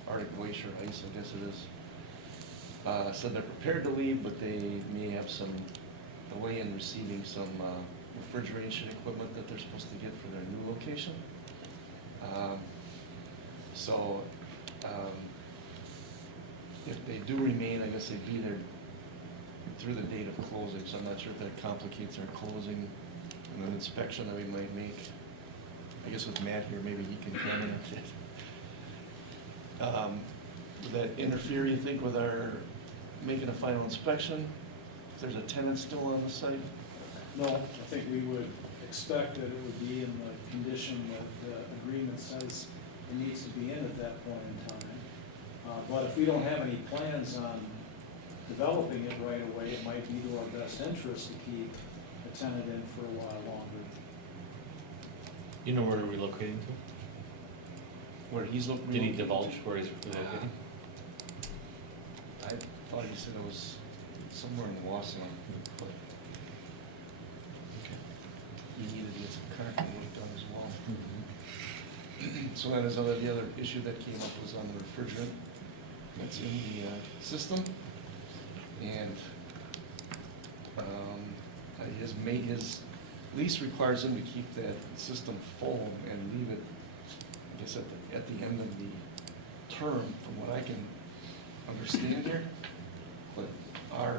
Arctic Glacier Ice, I guess it is, said they're prepared to leave, but they may have some delay in receiving some refrigeration equipment that they're supposed to get for their new location. If they do remain, I guess they'd be there through the date of closing, so I'm not sure if that complicates our closing and an inspection that we might make. I guess with Matt here, maybe he can comment on it. Would that interfere, you think, with our making a final inspection? If there's a tenant still on the site? No, I think we would expect that it would be in the condition that the agreement says it needs to be in at that point in time. But if we don't have any plans on developing it right away, it might be to our best interest to keep a tenant in for a while longer. You know where they're relocating to? Where he's looking? Did he divulge where he's relocating? I thought he said it was somewhere in Wausau, but he needed to get some concrete work done as well. So that is the other issue that came up was on the refrigerant that's in the system. And His lease requires him to keep that system full and leave it, I guess, at the end of the term, from what I can understand here. But our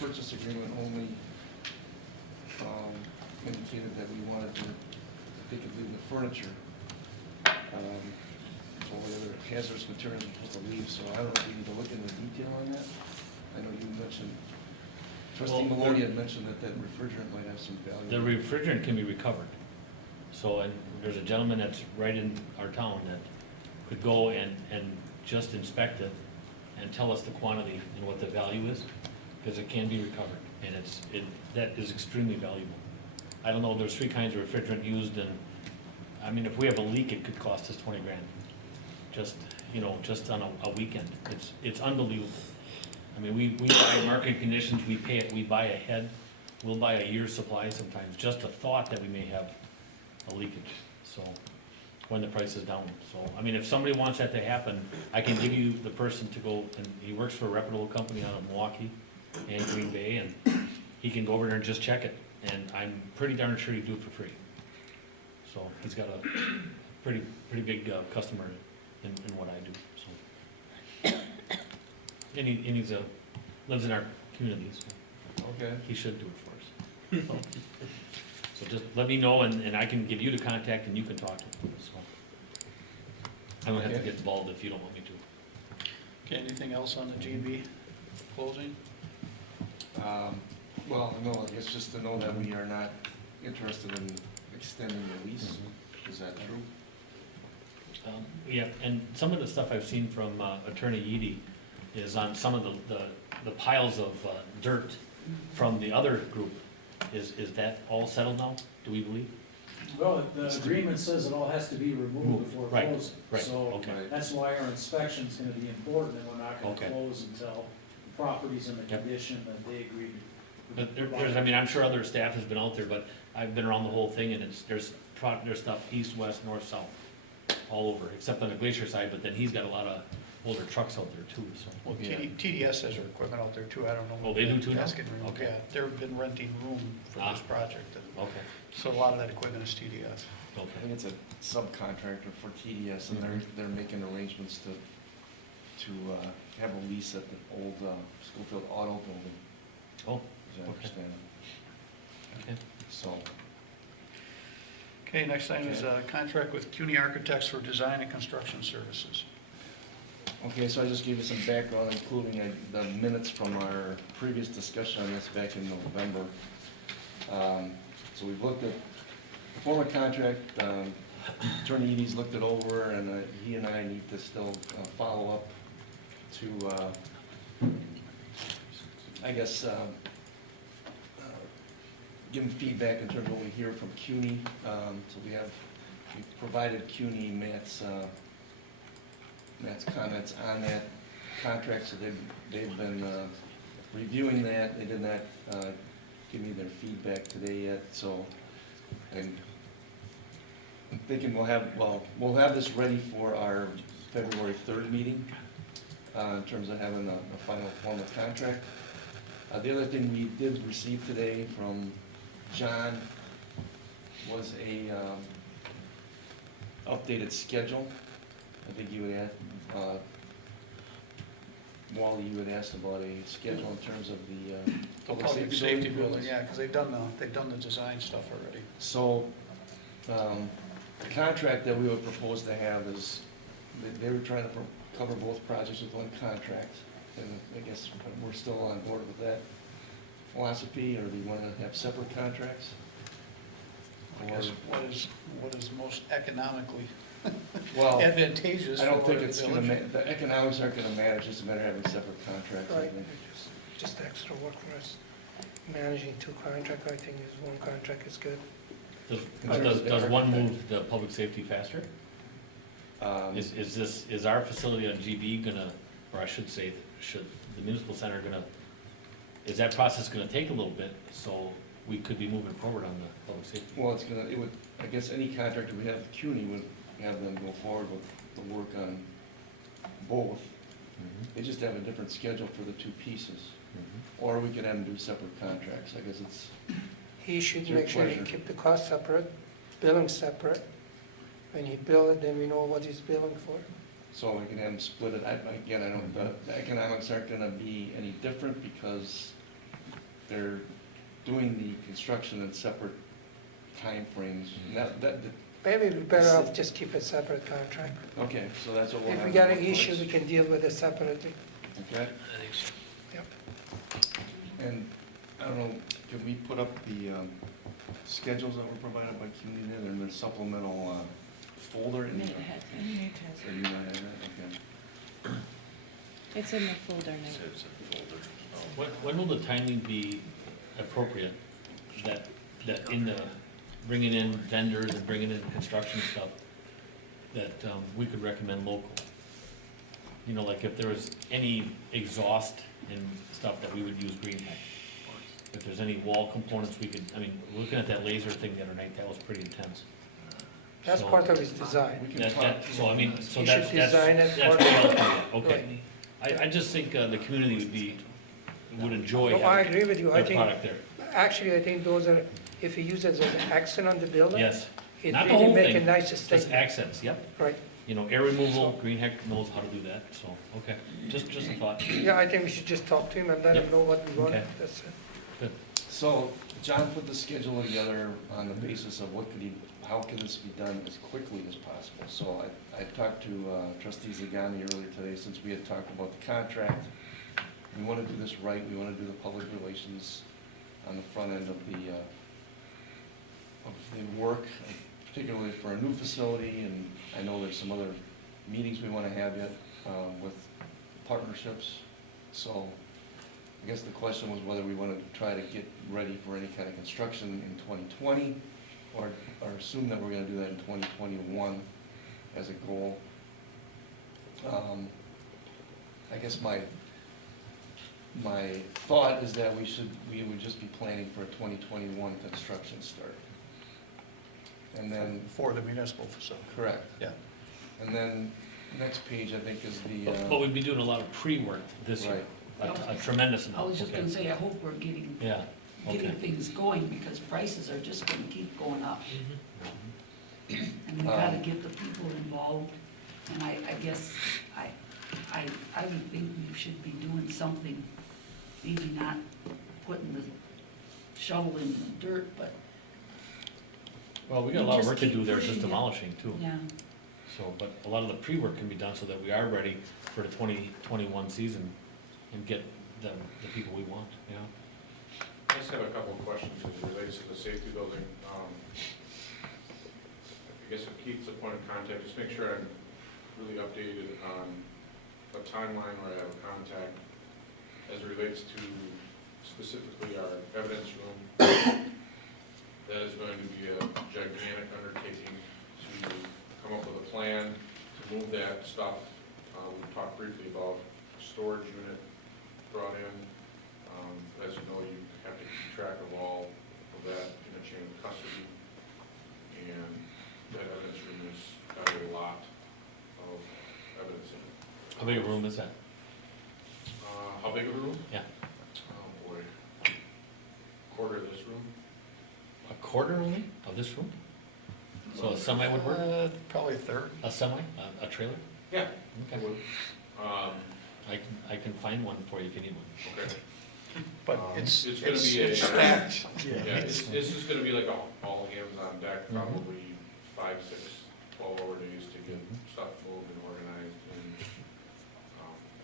purchase agreement only indicated that we wanted to, that they could leave the furniture. All the other hazardous materials are supposed to leave, so I don't know if we need to look into detail on that. I know you mentioned, Trustee Well, Maloney had mentioned that refrigerant might have some value. The refrigerant can be recovered. So, and there's a gentleman that's right in our town that could go and just inspect it and tell us the quantity and what the value is, because it can be recovered, and that is extremely valuable. I don't know, there's 3 kinds of refrigerant used, and, I mean, if we have a leak, it could cost us 20 grand. Just on a weekend. It's unbelievable. I mean, we buy market conditions, we buy ahead, we'll buy a year's supply sometimes, just a thought that we may have a leakage, so, when the price is down. So, I mean, if somebody wants that to happen, I can give you the person to go, and he works for a reputable company out of Milwaukee and Green Bay, and he can go over there and just check it, and I'm pretty darn sure he'd do it for free. So, he's got a pretty big customer in what I do, so. And he's lives in our community, so Okay. he should do it for us. So just let me know, and I can give you the contact, and you can talk to him, so. I don't have to Okay. get involved if you don't want me to. Okay, anything else on the G&B closing? Well, no, it's just to know that we are not interested in extending the lease. Is that true? Yeah, and some of the stuff I've seen from Attorney Eady is on some of the piles of dirt from the other group. Is that all settled now, do we believe? Well, the agreement says it all has to be removed before Right, closing. right, So okay. that's why our inspection's gonna be important, and we're not gonna Okay. close until the property's in the Yep. condition that they agreed. But I mean, I'm sure other staff has been out there, but I've been around the whole thing, and there's stuff east, west, north, south, all over, except on the glacier side, but then he's got a lot of older trucks out there too, so. Well, Yeah. TDS has their equipment out there too, I don't know. Oh, they do too now? That's getting removed. Okay. Yeah, they've been renting room for this project, and Okay, so a lot of that equipment is TDS. I okay. think it's a subcontractor for TDS, and they're making arrangements to have a lease at the old Schofield Auto Building, Oh, as I okay. understand. Okay. So, Okay, next item is a contract with CUNY Architects for design and construction services. okay, so I just gave you some background, including the minutes from our previous discussion on this back in November. So we've looked at the former contract, Attorney Eady's looked it over, and he and I need to still follow up to, I guess, give him feedback in terms of what we hear from CUNY. So we've provided CUNY Matt's comments on that contract, so they've been reviewing that. They did not give me their feedback today yet, so I'm thinking we'll have this ready for our February 3rd meeting in terms of having a final formal contract. The other thing we did receive today from John was a updated schedule. I think you had asked, Wally, you had asked about a schedule in terms of the Public safety building, yeah, because they've done the design stuff already. So, the contract that we would propose to have is, they were trying to cover both projects with one contract, and I guess we're still on board with that philosophy, or do you want to have separate contracts? I guess what is most economically Well, advantageous. I don't for think it's the gonna village. the economics aren't gonna matter, it's just a matter of having separate contracts, I Right, think. just extra work for us. Managing 2 contracts, I think is 1 contract is good. Does one move the public safety faster? Um, Is our facility on GB gonna, or I should say, should the municipal center is that process gonna take a little bit, so we could be moving forward on the public safety? Well, I guess any contractor we have with CUNY would have them go forward with the work on both. They just have a different schedule for the 2 pieces. or we can have them do separate contracts. I guess it's He should It's your make sure he pleasure. keep the cost separate, billing separate. When he bill it, then we know what he's billing for. So we can have them split it. Again, I don't, the economics aren't gonna be any different because they're doing the construction in separate timeframes. And that, Maybe we're better off just keep a separate contract. okay, so that's what we'll have. If we got an in issue, place. we can deal with it separately. Okay, Yep. and I don't know, can we put up the schedules that were provided by community in the supplemental folder? In Nate the- has it. Nate has So you might have that, okay. It's in the folder, Nate. When will the timing be appropriate that in the, bringing in vendors and bringing in construction stuff, that we could recommend local? You know, like if there was any exhaust and stuff that we would use green tech. If there's any wall components we could, I mean, looking at that laser thing the other night, that was pretty intense. That's So- part of his design. We can That, talk to so I mean, them. so You that's, should that's, design it that's for- well done. Okay. Right. I just think the community would enjoy No, I having agree with you. I their think, product there. actually, I think those are, if you use it as an accent on the building, Yes, it not the really whole make a thing, nice just statement. accents, yep. Right. You know, air removal, Green Heck knows how to do that, so, okay, just a thought. Yeah, I think we should just talk to him and let him Yep. know what we want. Okay. That's it. Good. So John put the schedule together on the basis of how can this be done as quickly as possible? So I talked to trustee Zagami earlier today, since we had talked about the contract. We want to do this right, we want to do the public relations on the front end of the work, particularly for a new facility, and I know there's some other meetings we want to have yet with partnerships. So I guess the question was whether we want to try to get ready for any kind of construction in 2020, or assume that we're going to do that in 2021 as a goal. I guess my thought is that we would just be planning for a 2021 construction start. And then, For the municipal facility. correct. Yeah. And then, next page, I think, is the, But we'd be doing a lot of pre-work this year, right. a tremendous I amount, was just okay. gonna say, I hope we're getting Yeah, okay. things going, because prices are just gonna keep going up. Mhm. And we gotta get the people involved, and I guess, I would think we should be doing something, maybe not putting the shovel in the dirt, but. Well, we got a lot of just work to keep do there, just pushing it. demolishing too. Yeah, So, but a lot of the pre-work can be done so that we are ready for the 2021 season and get the people we want, you know? I just have a couple of questions as it relates to the safety building. I guess if Keith's a point of contact, just make sure I'm really updated on a timeline where I have a contact as it relates to specifically our evidence room. That is going to be a gigantic undertaking to come up with a plan to move that stuff. We talked briefly about a storage unit brought in. As you know, you have to keep track of all of that in a chain of custody. And that evidence room has got a lot of evidence in it. How big a room is that? How big of a room? Yeah. Oh, boy. Quarter of this room. A quarter only of this room? So a semi would work? Probably a third. A semi, a trailer? Yeah. Okay. It would. I can find one for you if you need one. Okay. But it's gonna be it's a- stacked. Yeah, it's just gonna be like all hands on deck, probably 5, 6, 12-hour days to get stuff moved and organized, and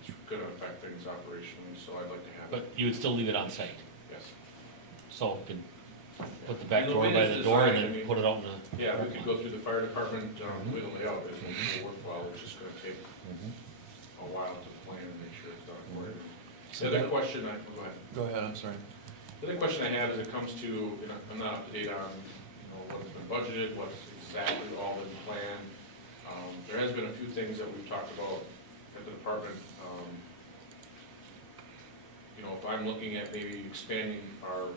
it's gonna affect things operationally, so I'd like to have But it. you would still leave it on site? Yes. So you could put the back And the door way by this the is door and designed, I then mean, put it out in the. Yeah, we could go through the fire department, the way the layout is, and it'll work well, it's just gonna take a while to plan and make sure it's done accordingly. So The other that- question, go ahead. Go ahead, I'm sorry. The other question I have is it comes to, I'm not up to date on, what's been budgeted, what's exactly all been planned. There has been a few things that we've talked about at the department. If I'm looking at maybe expanding our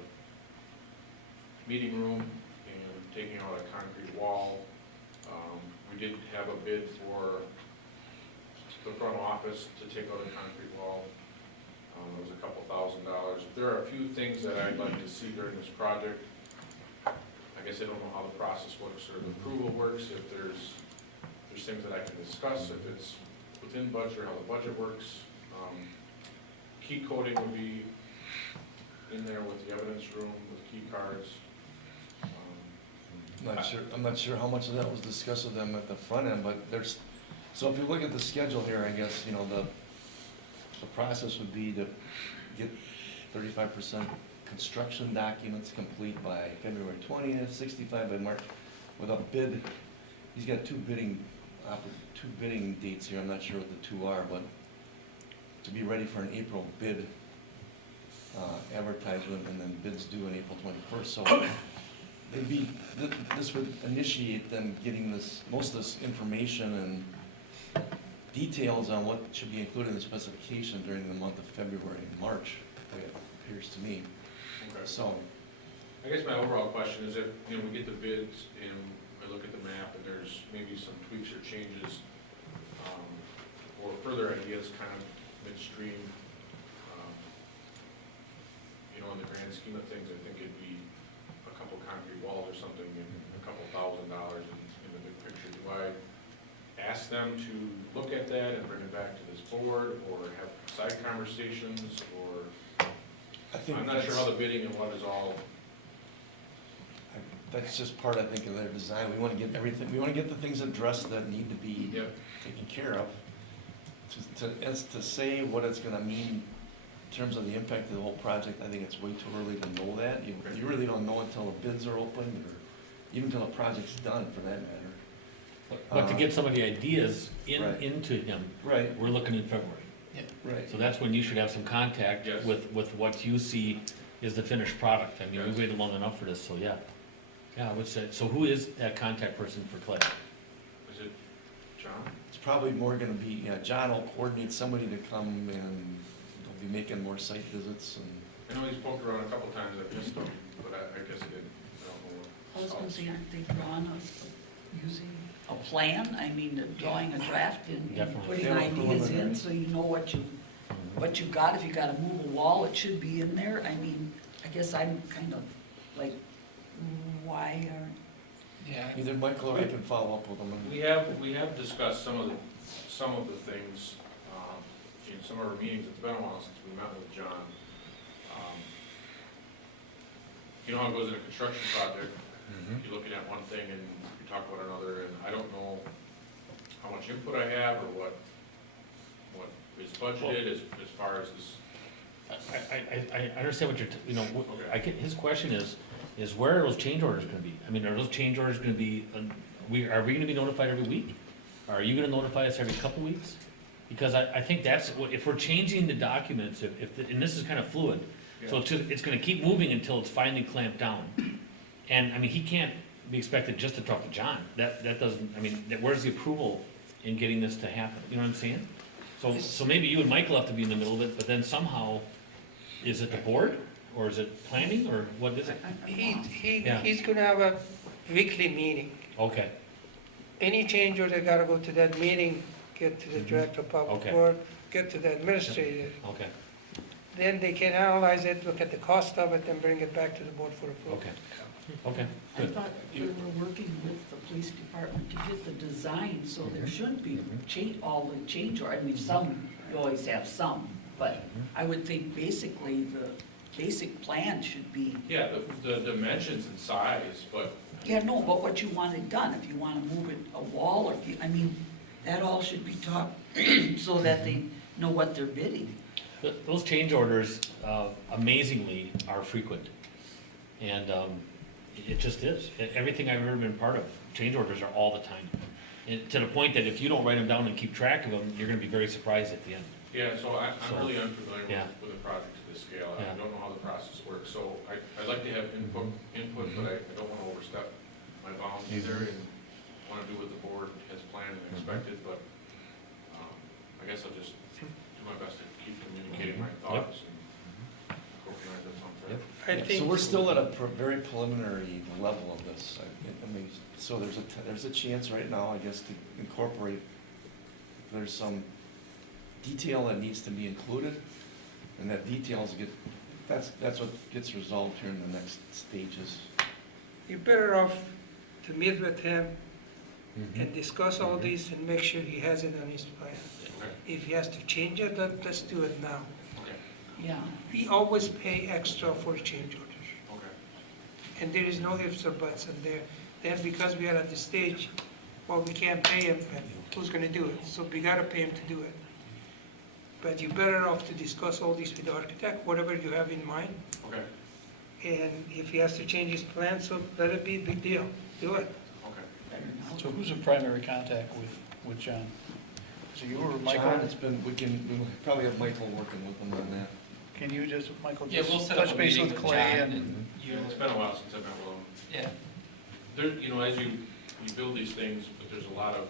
meeting room and taking out a concrete wall. We did have a bid for the front office to take out a concrete wall. It was a couple $1,000s. There are a few things that I'd like to see during this project. I guess I don't know how the process works or the approval works, if there's things that I can discuss, if it's within budget or how the budget works. Key coding would be in there with the evidence room, with key cards. I'm not sure how much of that was discussed with them at the front end, but there's, so if you look at the schedule here, I guess, you know, the process would be to get 35% construction documents complete by February 20th, 65 by March, with a bid. He's got two bidding dates here, I'm not sure what the two are, but to be ready for an April bid advertisement, and then bids due on April 21st. So this would initiate them getting most of this information and details on what should be included in the specification during the month of February and March, it appears to me. Okay. So, I guess my overall question is if, you know, we get the bids and I look at the map and there's maybe some tweaks or changes, or further ideas kind of midstream, you know, in the grand scheme of things, I think it'd be a couple concrete walls or something and a couple $1,000 in the big picture. Do I ask them to look at that and bring it back to this board, or have side conversations, or I'm not sure how the bidding and what is all. that's just part, I think, of their design. We want to get everything, we want to get the things addressed that need to be taken care of. To say what it's gonna mean in terms of the impact of the whole project, I think it's way too early to know that. You really don't know until the bids are opened, or even until the project's done, for that matter. But to get some of the ideas into him, we're looking in February. Right. So that's when you should have some contact with what you see is the finished product. I mean, we waited long enough for this, so yeah. Yeah, I would say, so who is that contact person for Clay? Is it John? It's probably more gonna be, John will coordinate somebody to come, and they'll be making more site visits and. I know he's poked around a couple times, I've missed him, but I guess I didn't, I don't know what. I was gonna say, aren't they drawn of using a plan? I mean, drawing a draft and putting ideas in, so you know what you got. If you gotta move a wall, it should be in there. I mean, I guess I'm kind of like, why aren't? Yeah. Either Michael or I can follow up with them. We have discussed some of the things, in some of our meetings. It's been a while since we met with John. You know how it goes in a construction project, you're looking at one thing and you talk about another, and I don't know how much input I have or what is budgeted as far as this. I understand what you're, I get, his question is where are those change orders gonna be? I mean, are those change orders gonna be, are we gonna be notified every week? Are you gonna notify us every couple weeks? Because I think that's, if we're changing the documents, and this is kind of fluid, so it's gonna keep moving until it's finally clamped down. And, I mean, he can't be expected just to talk to John. That doesn't, I mean, where's the approval in getting this to happen? You know what I'm saying? So maybe you and Michael have to be in the middle of it, but then somehow, is it the board? Or is it planning, or what is it? He's gonna have a weekly meeting. Okay, Any change order gotta go to that meeting, get to the director of public work, get to the administrator. okay, Then they can analyze it, look at the cost of it, and bring it back to the board for approval. okay. I thought we were working with the police department to get the design, so there should be all the change, or, I mean, some, you always have some, but I would think basically the basic plan should be. Yeah, the dimensions and size, but. Yeah, no, but what you want it done, if you wanna move it a wall, or if you, I mean, that all should be taught so that they know what they're bidding. Those change orders, amazingly, are frequent. And it just is. Everything I've ever been part of, change orders are all the time. And to the point that if you don't write them down and keep track of them, you're gonna be very surprised at the end. Yeah, so I'm really unfamiliar with a project to this scale. I don't know how the process works, so I'd like to have input, but I don't want to overstep my bounds either, and want to do what the board has planned and expected, but I guess I'll just do my best to keep communicating my thoughts and recognize that's unfair. So we're still at a very preliminary level of this. I mean, so there's a chance right now, I guess, to incorporate, if there's some detail that needs to be included, And that details that's what gets resolved here in the next stages. You're better off to meet with him and discuss all this and make sure he has it on his plan. If he has to change it, let's do it now. Yeah. We always pay extra for change orders. And there is no ifs or buts in there. Then because we are at the stage, well, we can't pay him, and who's gonna do it? So we gotta pay him to do it. But you're better off to discuss all this with the architect, whatever you have in mind. Okay, And if he has to change his plan, so let it be a big deal. Do it. okay. So who's the primary contact with John? Is it you or Michael? John, we'll probably have Michael working with him on that. Can you just, Michael, Yeah, just we'll set up touch a base meeting with with Clay John and, Yeah, it's been a while since I've met with him. Yeah. There, you know, as you build these things, but there's a lot of,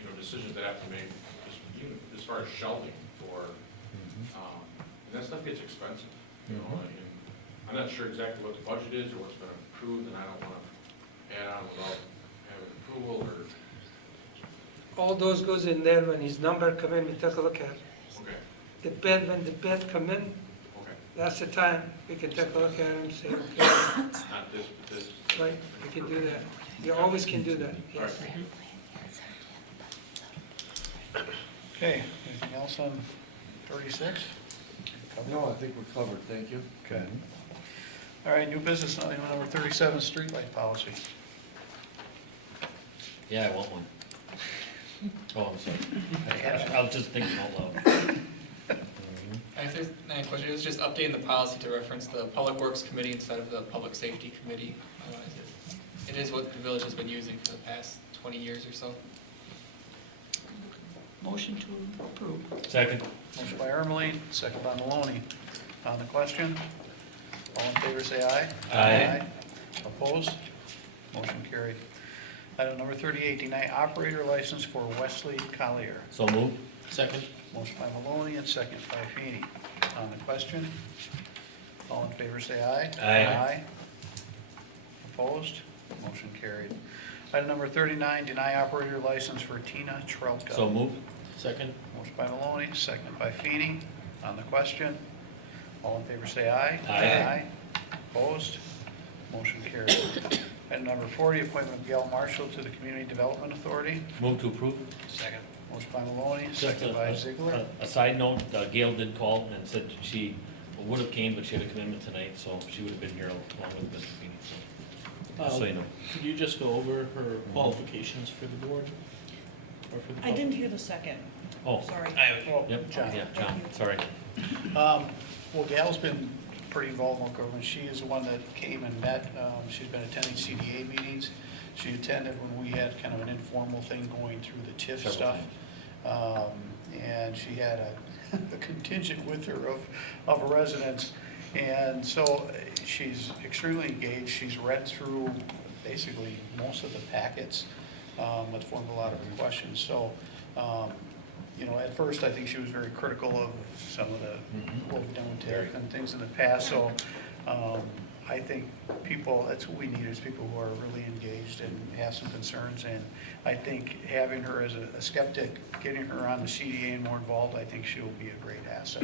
you know, decisions that have to make, even as far as shelving for, and that stuff gets expensive, you know, and I'm not sure exactly what the budget is or what's been approved, and I don't wanna add on without having approval or, All those goes in there when his number come in, we take a look at it. okay, The bid, when the bid come in, okay. that's the time we can take a look at it and say, okay, Not this, but this. right, we can do that. You always can do that, yes. okay, anything else on 36? No, I think we're covered, thank you. Okay. All right, new business, item number 37, streetlight policy. Yeah, I want one. Oh, I'm sorry. I was just thinking out loud. If there's any question, it was just updating the policy to reference the Public Works Committee instead of the Public Safety Committee. Otherwise, it is what the village has been using for the past 20 years or so. Motion to approve. Second. Motion by Ermeling, second by Maloney. On the question, all in favor say aye. Aye. Opposed? Motion carried. Item number 38, deny operator license for Wesley Collier. So move. Second. Motion by Maloney and second by Feeney. On the question, all in favor say aye. Aye. Opposed? Motion carried. Item number 39, deny operator license for Tina Trelka. So move. Second. Motion by Maloney, second by Feeney. On the question, all in favor say aye. Aye. Opposed? Motion carried. Item number 40, appointment of Gail Marshall to the Community Development Authority. Move to approve. Second. Motion by Maloney, Just second by Ziegler. a side note, Gail did call and said she would have came, but she had a commitment tonight, so she would have been here along with Mr. Feeney. Just so you know. Could you just go over her qualifications for the board? Or for the I public? didn't hear the second, Oh, sorry. Oh, yep, John. yeah, John, sorry. Well, Gal's been pretty involved in government. She is the one that came and met. She's been attending CDA meetings. She attended when we had kind of an informal thing going through the TIF Several stuff. times. And she had a contingent with her of residents. And so she's extremely engaged. She's read through basically most of the packets that formed a lot of her questions. So, you know, at first I think she was very critical of some of the, what we've done with TIF and things in the past. So I think people, that's what we need, is people who are really engaged and have some concerns. And I think having her as a skeptic, getting her on the CDA and more involved, I think she will be a great asset.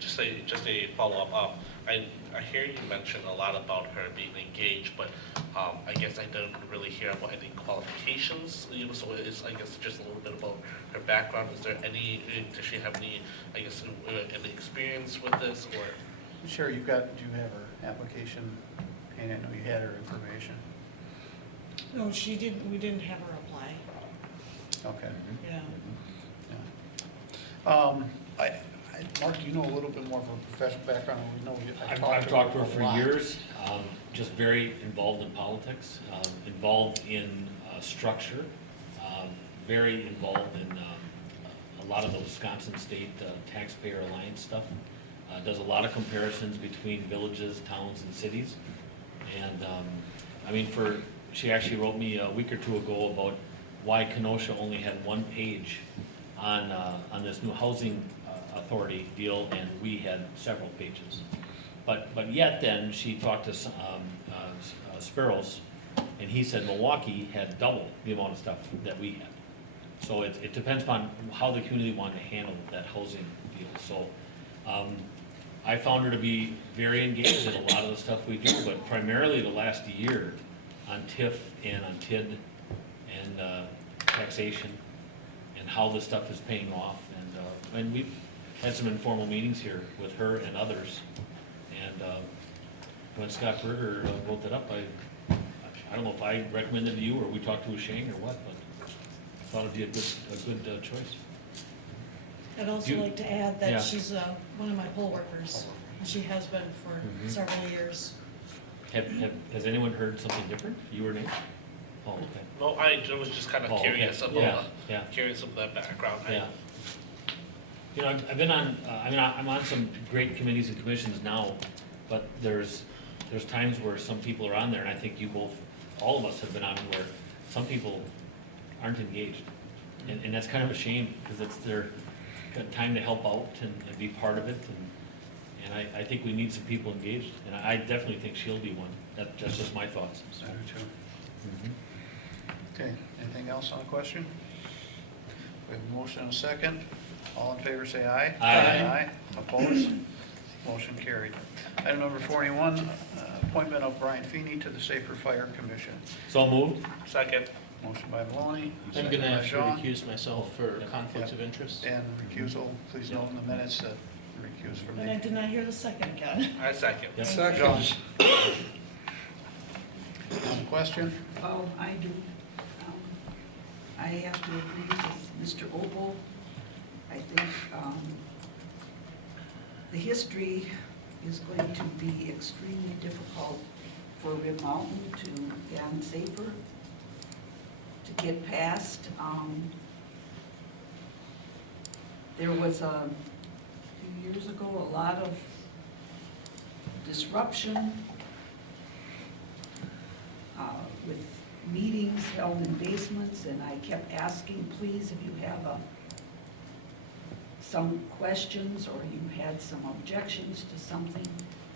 Just a follow-up. I hear you mention a lot about her being engaged, but I guess I didn't really hear about any qualifications. You know, so it's, I guess, just a little bit about her background. Is there any? Does she have any? I guess any experience with this, or? Sure, do you have her application? And I know you had her information. No, we didn't have her apply, Okay. yeah. Mark, you know a little bit more of her professional background. We know I've talked to her for a lot. years, just very involved in politics, involved in structure, very involved in a lot of the Wisconsin State Taxpayer Alliance stuff. Does a lot of comparisons between villages, towns, and cities. And, I mean, she actually wrote me a week or two ago about why Kenosha only had one page on this new housing authority deal, and we had several pages. But yet then, she talked to Sparrows, and he said Milwaukee had double the amount of stuff that we had. So it depends upon how the community wanted to handle that housing deal. So I found her to be very engaged in a lot of the stuff we do, but primarily the last year on TIF and on TID and taxation and how this stuff is paying off. And we've had some informal meetings here with her and others. And when Scott Berger wrote that up, I don't know if I recommended to you or we talked to Shane or what, but I thought it'd be a good choice. I'd also You- like to add yeah. that she's one of my poll workers, and she has been for several years. Has anyone heard something different? You or Nate? Oh, okay. No, I was just kind of Oh, okay. curious about, Yeah. curious of that background. Yeah. You know, I've been on, I'm on some great committees and commissions now, but there's times where some people are on there, and I think you both, all of us have been on where some people aren't engaged. And that's kind of a shame, because it's their time to help out and be part of it, and I think we need some people engaged, and I definitely think she'll be one. That's just my thoughts. I do too. Okay, anything else on the question? We have a motion and a second. All in favor say aye. Aye. Opposed? Motion carried. Item number 41, appointment of Brian Feeney to the Safer Fire Commission. So moved. Second. Motion by Maloney. I'm second gonna by have to Sean. recuse myself for conflicts Yep. of interest. And recusal, please note in the minutes that recuse from And I me. did not hear the second again. I second. Yep. John. On the question? Oh, I do. I have to agree with Mr. Opel. I think the history is going to be extremely difficult for Rib Mountain to and Safer to get past. There was a few years ago a lot of disruption with meetings held in basements, and I kept asking, please, if you have some questions or you had some objections to something,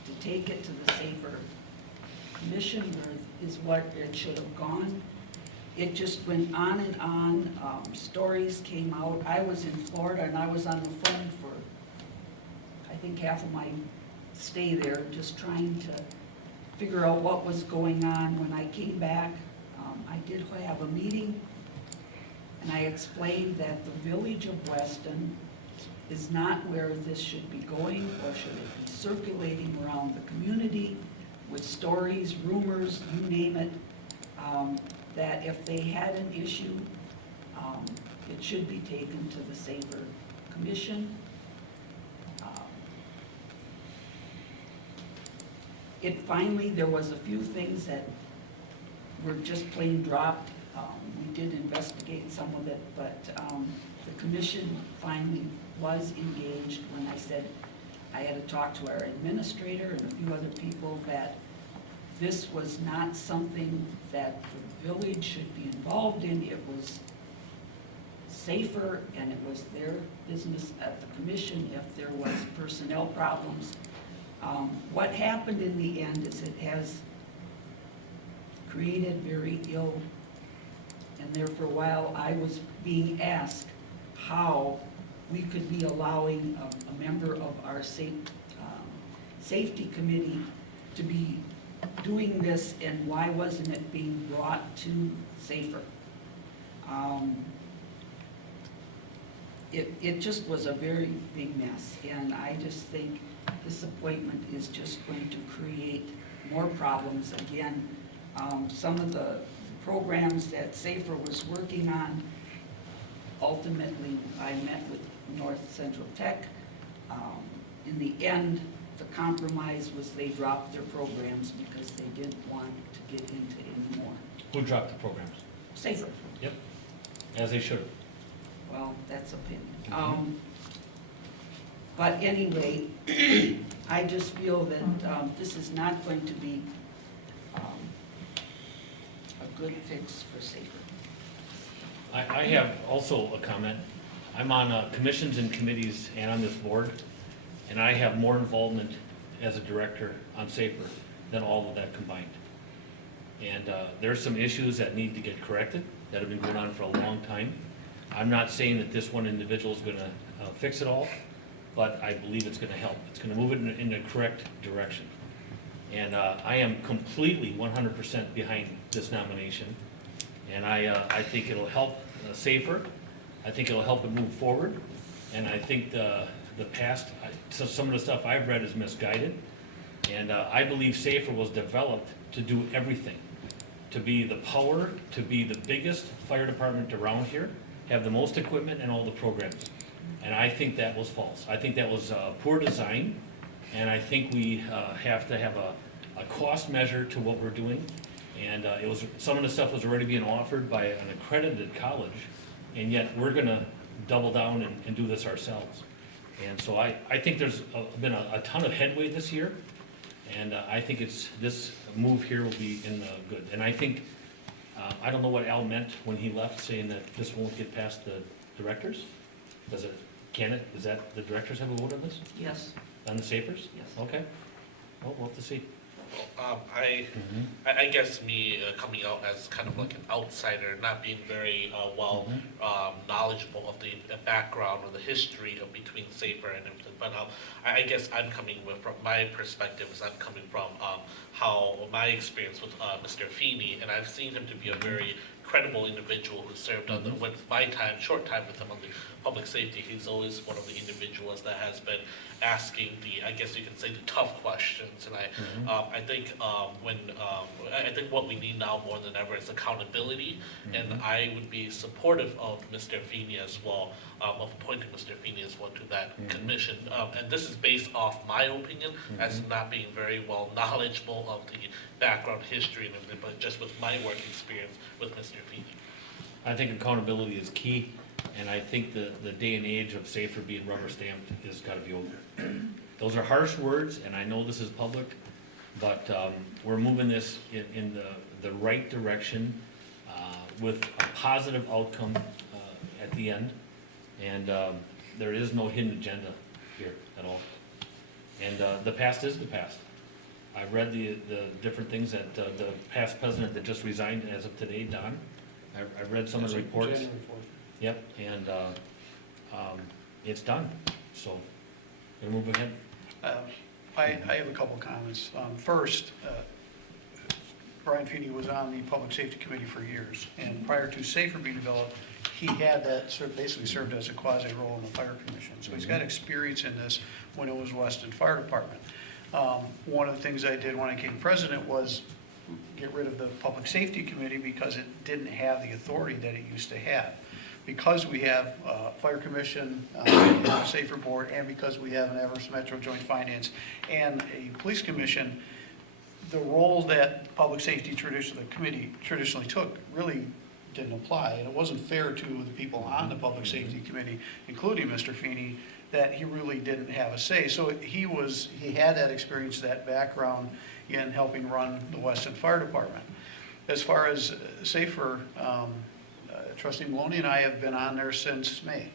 to take it to the Safer Commission, where is what it should have gone. It just went on and on. Stories came out. I was in Florida and I was on the phone for, I think, half of my stay there, just trying to figure out what was going on. When I came back, I did have a meeting, and I explained that the village of Weston is not where this should be going, or should it be circulating around the community with stories, rumors, you name it, that if they had an issue, it should be taken to the Safer Commission. Finally, there was a few things that were just plain dropped. We did investigate some of it, but the commission finally was engaged when I said I had to talk to our administrator and a few other people that this was not something that the village should be involved in. It was Safer, and it was their business at the commission if there was personnel problems. What happened in the end is it has created very ill, and there for a while I was being asked how we could be allowing a member of our safety committee to be doing this, and why wasn't it being brought to Safer? It just was a very big mess, and I just think this appointment is just going to create more problems again. Some of the programs that Safer was working on, ultimately I met with North Central Tech. In the end, the compromise was they dropped their programs because they didn't want to get into any more. Who dropped the programs? Safer. Yep, as they should. Well, that's opinion. But anyway, I just feel that this is not going to be a good fix for Safer. I have also a comment. I'm on commissions and committees and on this board, and I have more involvement as a director on Safer than all of that combined. And there's some issues that need to get corrected that have been going on for a long time. I'm not saying that this one individual is gonna fix it all, but I believe it's gonna help. It's gonna move it in the correct direction. And I am completely 100% behind this nomination. And I think it'll help SAFER. I think it'll help it move forward. And I think the past, so some of the stuff I've read is misguided. And I believe SAFER was developed to do everything. To be the power, to be the biggest fire department around here, have the most equipment and all the programs. And I think that was false. I think that was poor design. And I think we have to have a cost measure to what we're doing. And some of the stuff was already being offered by an accredited college, and yet we're gonna double down and do this ourselves. And so I think there's been a ton of headway this year, and I think this move here will be in the good. And I think, I don't know what Al meant when he left, saying that this won't get past the directors? Is that, the directors have a vote on this? Yes. On the SAFERs? Yes. Okay. Well, we'll have to see. I guess me coming out as kind of like an outsider, not being very knowledgeable of the background or the history of between SAFER and everything, but I guess I'm coming from my perspective is I'm coming from how my experience with Mr. Feeney, and I've seen him to be a very credible individual who served on with my time, short time with him on the public safety. He's always one of the individuals that has been asking I guess you can say, the tough questions. And I think I think what we need now more than ever is accountability. And I would be supportive of Mr. Feeney as well, of appointing Mr. Feeney as well to that commission. And this is based off my opinion as not being very well knowledgeable of the background history and everything, but just with my work experience with Mr. Feeney. I think accountability is key, and I think the day and age of SAFER being rubber stamped has got to be over. Those are harsh words, and I know this is public, but we're moving this in the right direction with a positive outcome at the end, and there is no hidden agenda here at all. And the past is the past. I've read the different things that the past president that just resigned as of today, Don. I've read some of the reports. January 4th. Yep, and it's done, so we'll move ahead. I have a couple comments. First, Brian Feeney was on the Public Safety Committee for years, and prior to SAFER being developed, he had that basically served as a quasi role in the Fire Commission. So he's got experience in this when it was Weston Fire Department. One of the things I did when I became president was get rid of the Public Safety Committee because it didn't have the authority that it used to have. Because we have Fire Commission, SAFER Board, and because we have an Everest Metro Joint Finance and a Police Commission, the role that Public Safety Committee traditionally took really didn't apply. And it wasn't fair to the people on the Public Safety Committee, including Mr. Feeney, that he really didn't have a say. So he had that experience, that background in helping run the Weston Fire Department. As far as SAFER, Trustee Maloney and I have been on there since May,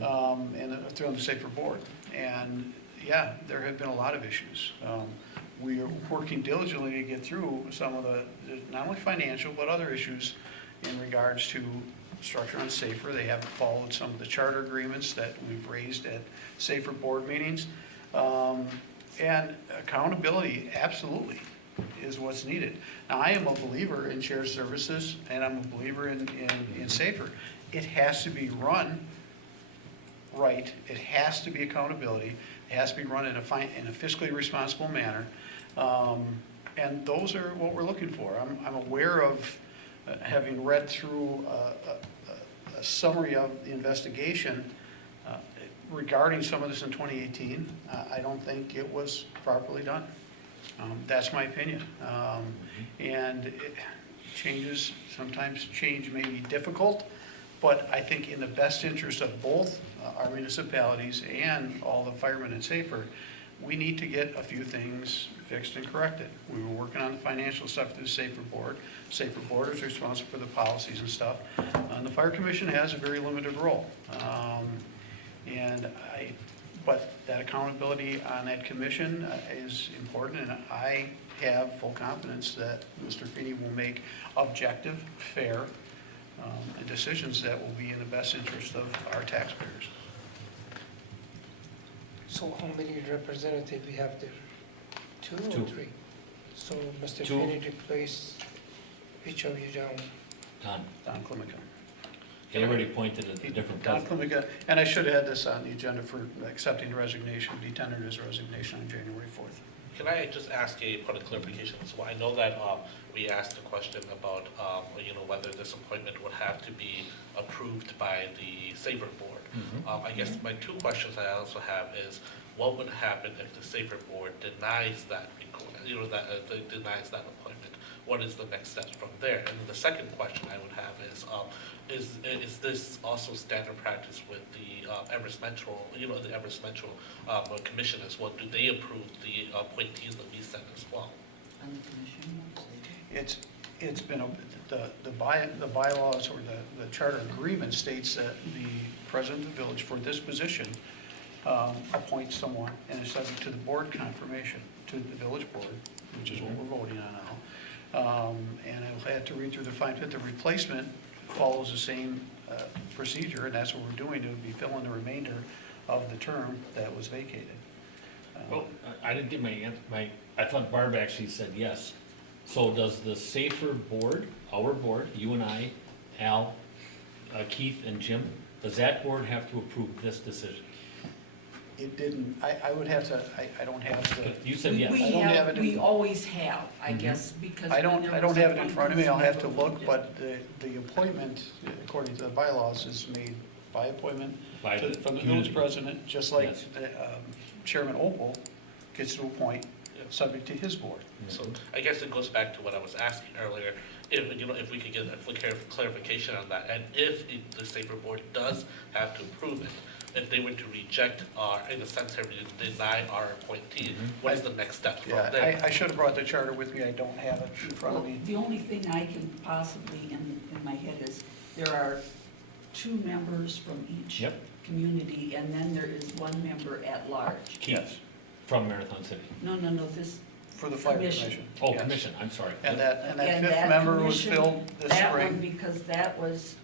and through on the SAFER board. And yeah, there have been a lot of issues. We are working diligently to get through some of the, not only financial, but other issues in regards to structure on SAFER. They haven't followed some of the charter agreements that we've raised at SAFER board meetings. And accountability, absolutely, is what's needed. Now, I am a believer in shared services, and I'm a believer in SAFER. It has to be run right. It has to be accountability. It has to be run in a fiscally responsible manner. And those are what we're looking for. I'm aware of, having read through a summary of the investigation regarding some of this in 2018, I don't think it was properly done. That's my opinion. And sometimes change may be difficult, but I think in the best interest of both our municipalities and all the firemen in SAFER, we need to get a few things fixed and corrected. We were working on the financial stuff through the SAFER board. SAFER board is responsible for the policies and stuff. And the Fire Commission has a very limited role. But that accountability on that commission is important, and I have full confidence that Mr. Feeney will make objective, fair decisions that will be in the best interest of our taxpayers. So how many representatives we have there? Two Two. or three? So Mr. Two. Finney replaced which of you gentlemen? Don Klimica. They already pointed at a different Don person. Klimica, and I should have had this on the agenda for accepting the resignation. He tendered his resignation on January 4th. Can I just ask a point of clarification? So I know that we asked a question about, whether this appointment would have to be approved by the SAFER board. I guess my two questions I also have is, what would happen if the SAFER board denies that, denies that appointment? What is the next steps from there? And then the second question I would have is this also standard practice with the Everest Metro, the Everest Metro Commission as well? Do they approve the appointees that we send as well? On the commission? It's been, the bylaws or the charter agreement states that the president of the village for this position appoints someone and is subject to the board confirmation to the village board, which is what we're voting on now. And I'll have to read through the fine print. The replacement follows the same procedure, and that's what we're doing, to be filling the remainder of the term that was vacated. Well, I didn't get I thought Barb actually said yes. So does the SAFER board, our board, you and I, Al, Keith and Jim, does that board have to approve this decision? It didn't, I would have to, I don't have the. You said yes. I don't have it in- We always have, I guess, because. I don't have it in front of me, I'll have to appointments, look, but the appointment, according to the bylaws, is made by appointment By the from the community. village president, just like Yes. Chairman Opal gets to appoint, subject to his board. So I guess it goes back to what I was asking earlier, if we could get a clarification on that, and if the SAFER board does have to approve it, if they were to reject in a sense, deny our appointee, what is the next step from Yeah, there? I should have brought the charter with me, I don't have it in front of me. The only thing I can possibly in my head is, there are 2 members from each Yep. community, and then there is 1 member at large. Keith, from Marathon City. No, this. For the fire Commission. commission. Oh, yes. commission, I'm sorry. And that And fifth that member was commission- filled this That one, spring. because that was,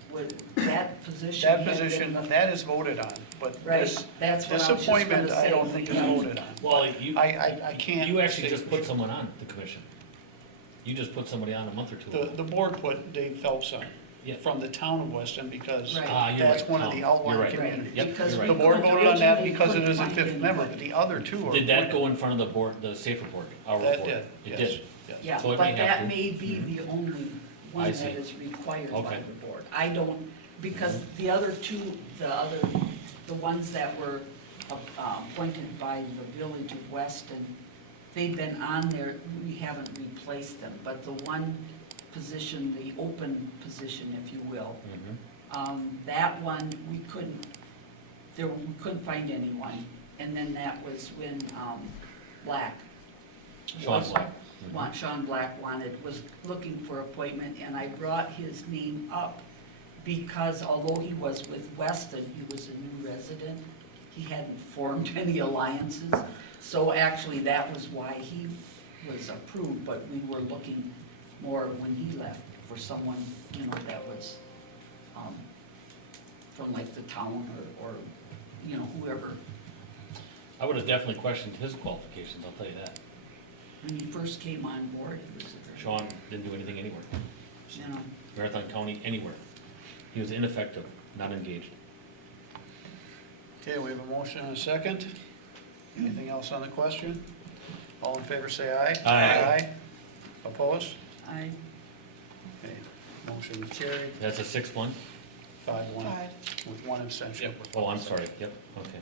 that position. That had been position, the- that is voted on, but Right, this, that's what this I was just appointment, gonna I say. don't think is voted on. Well, you, I can't. you actually say just for put sure. someone on the commission. You just put somebody on a month or two ago. The board put Dave Phelps on, Yeah. from the town of Weston, because Right. You're that's right, one of Tom. the outlying You're right. communities. Yep, Because you're The right. board voted on that Originally because it is a couldn't fifth find member, anybody. but the other 2 are. Did that appointed. go in front of the board, the SAFER board, our board? That did, It yes. did. yes. Yeah, So it but may have that to. may be the only one I that see. is required by Okay. the board. I don't, because the other 2, the ones that were appointed by the village of Weston, they've been on there, we haven't replaced them, but the one position, the open position, if you will, that one, we couldn't find anyone, and then that was when Black. Sean Black. Sean Black was looking for appointment, and I brought his name up because although he was with Weston, he was a new resident. He hadn't formed any alliances, so actually that was why he was approved, but we were looking more when he left for someone, that was from like the town or whoever. I would have definitely questioned his qualifications, I'll tell you that. When he first came on board, he was a very, Sean didn't do anything anywhere. you know. Marathon County, anywhere. He was ineffective, not engaged. Okay, we have a motion and a second. Anything else on the question? All in favor, say aye. Aye. Opposed? I Okay, motion carried, That's a 6-1? 5-1, 5. with 1 abstention. Oh, I'm sorry, yep, okay.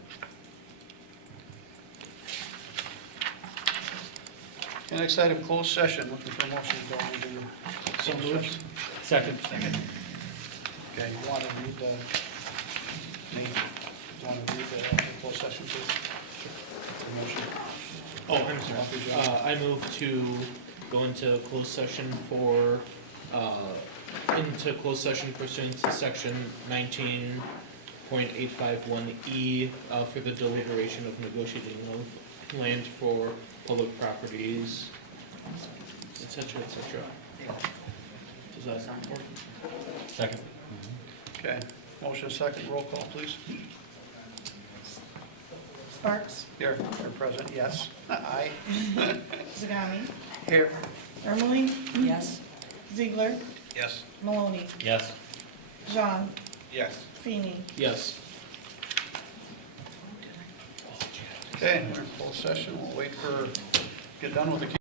Okay, next item, closed session, looking for a motion to go into closed session. Second. Okay, you want to read the, closed session, please? The motion. Oh, I'm sorry. I move to go into closed session into closed session pursuant to section 19.851E for the deliberation of negotiating of land for public properties, et cetera, et cetera. Does that sound important? Second. Okay, motion second, roll call, please. Sparks, Here, for present, yes. Aye. Zagami, Here. Ermeling, Yes? Ziegler, Yes. Maloney, Yes. John, Yes. Feeny. Yes. Okay, we're in full session. We'll wait for, get done with the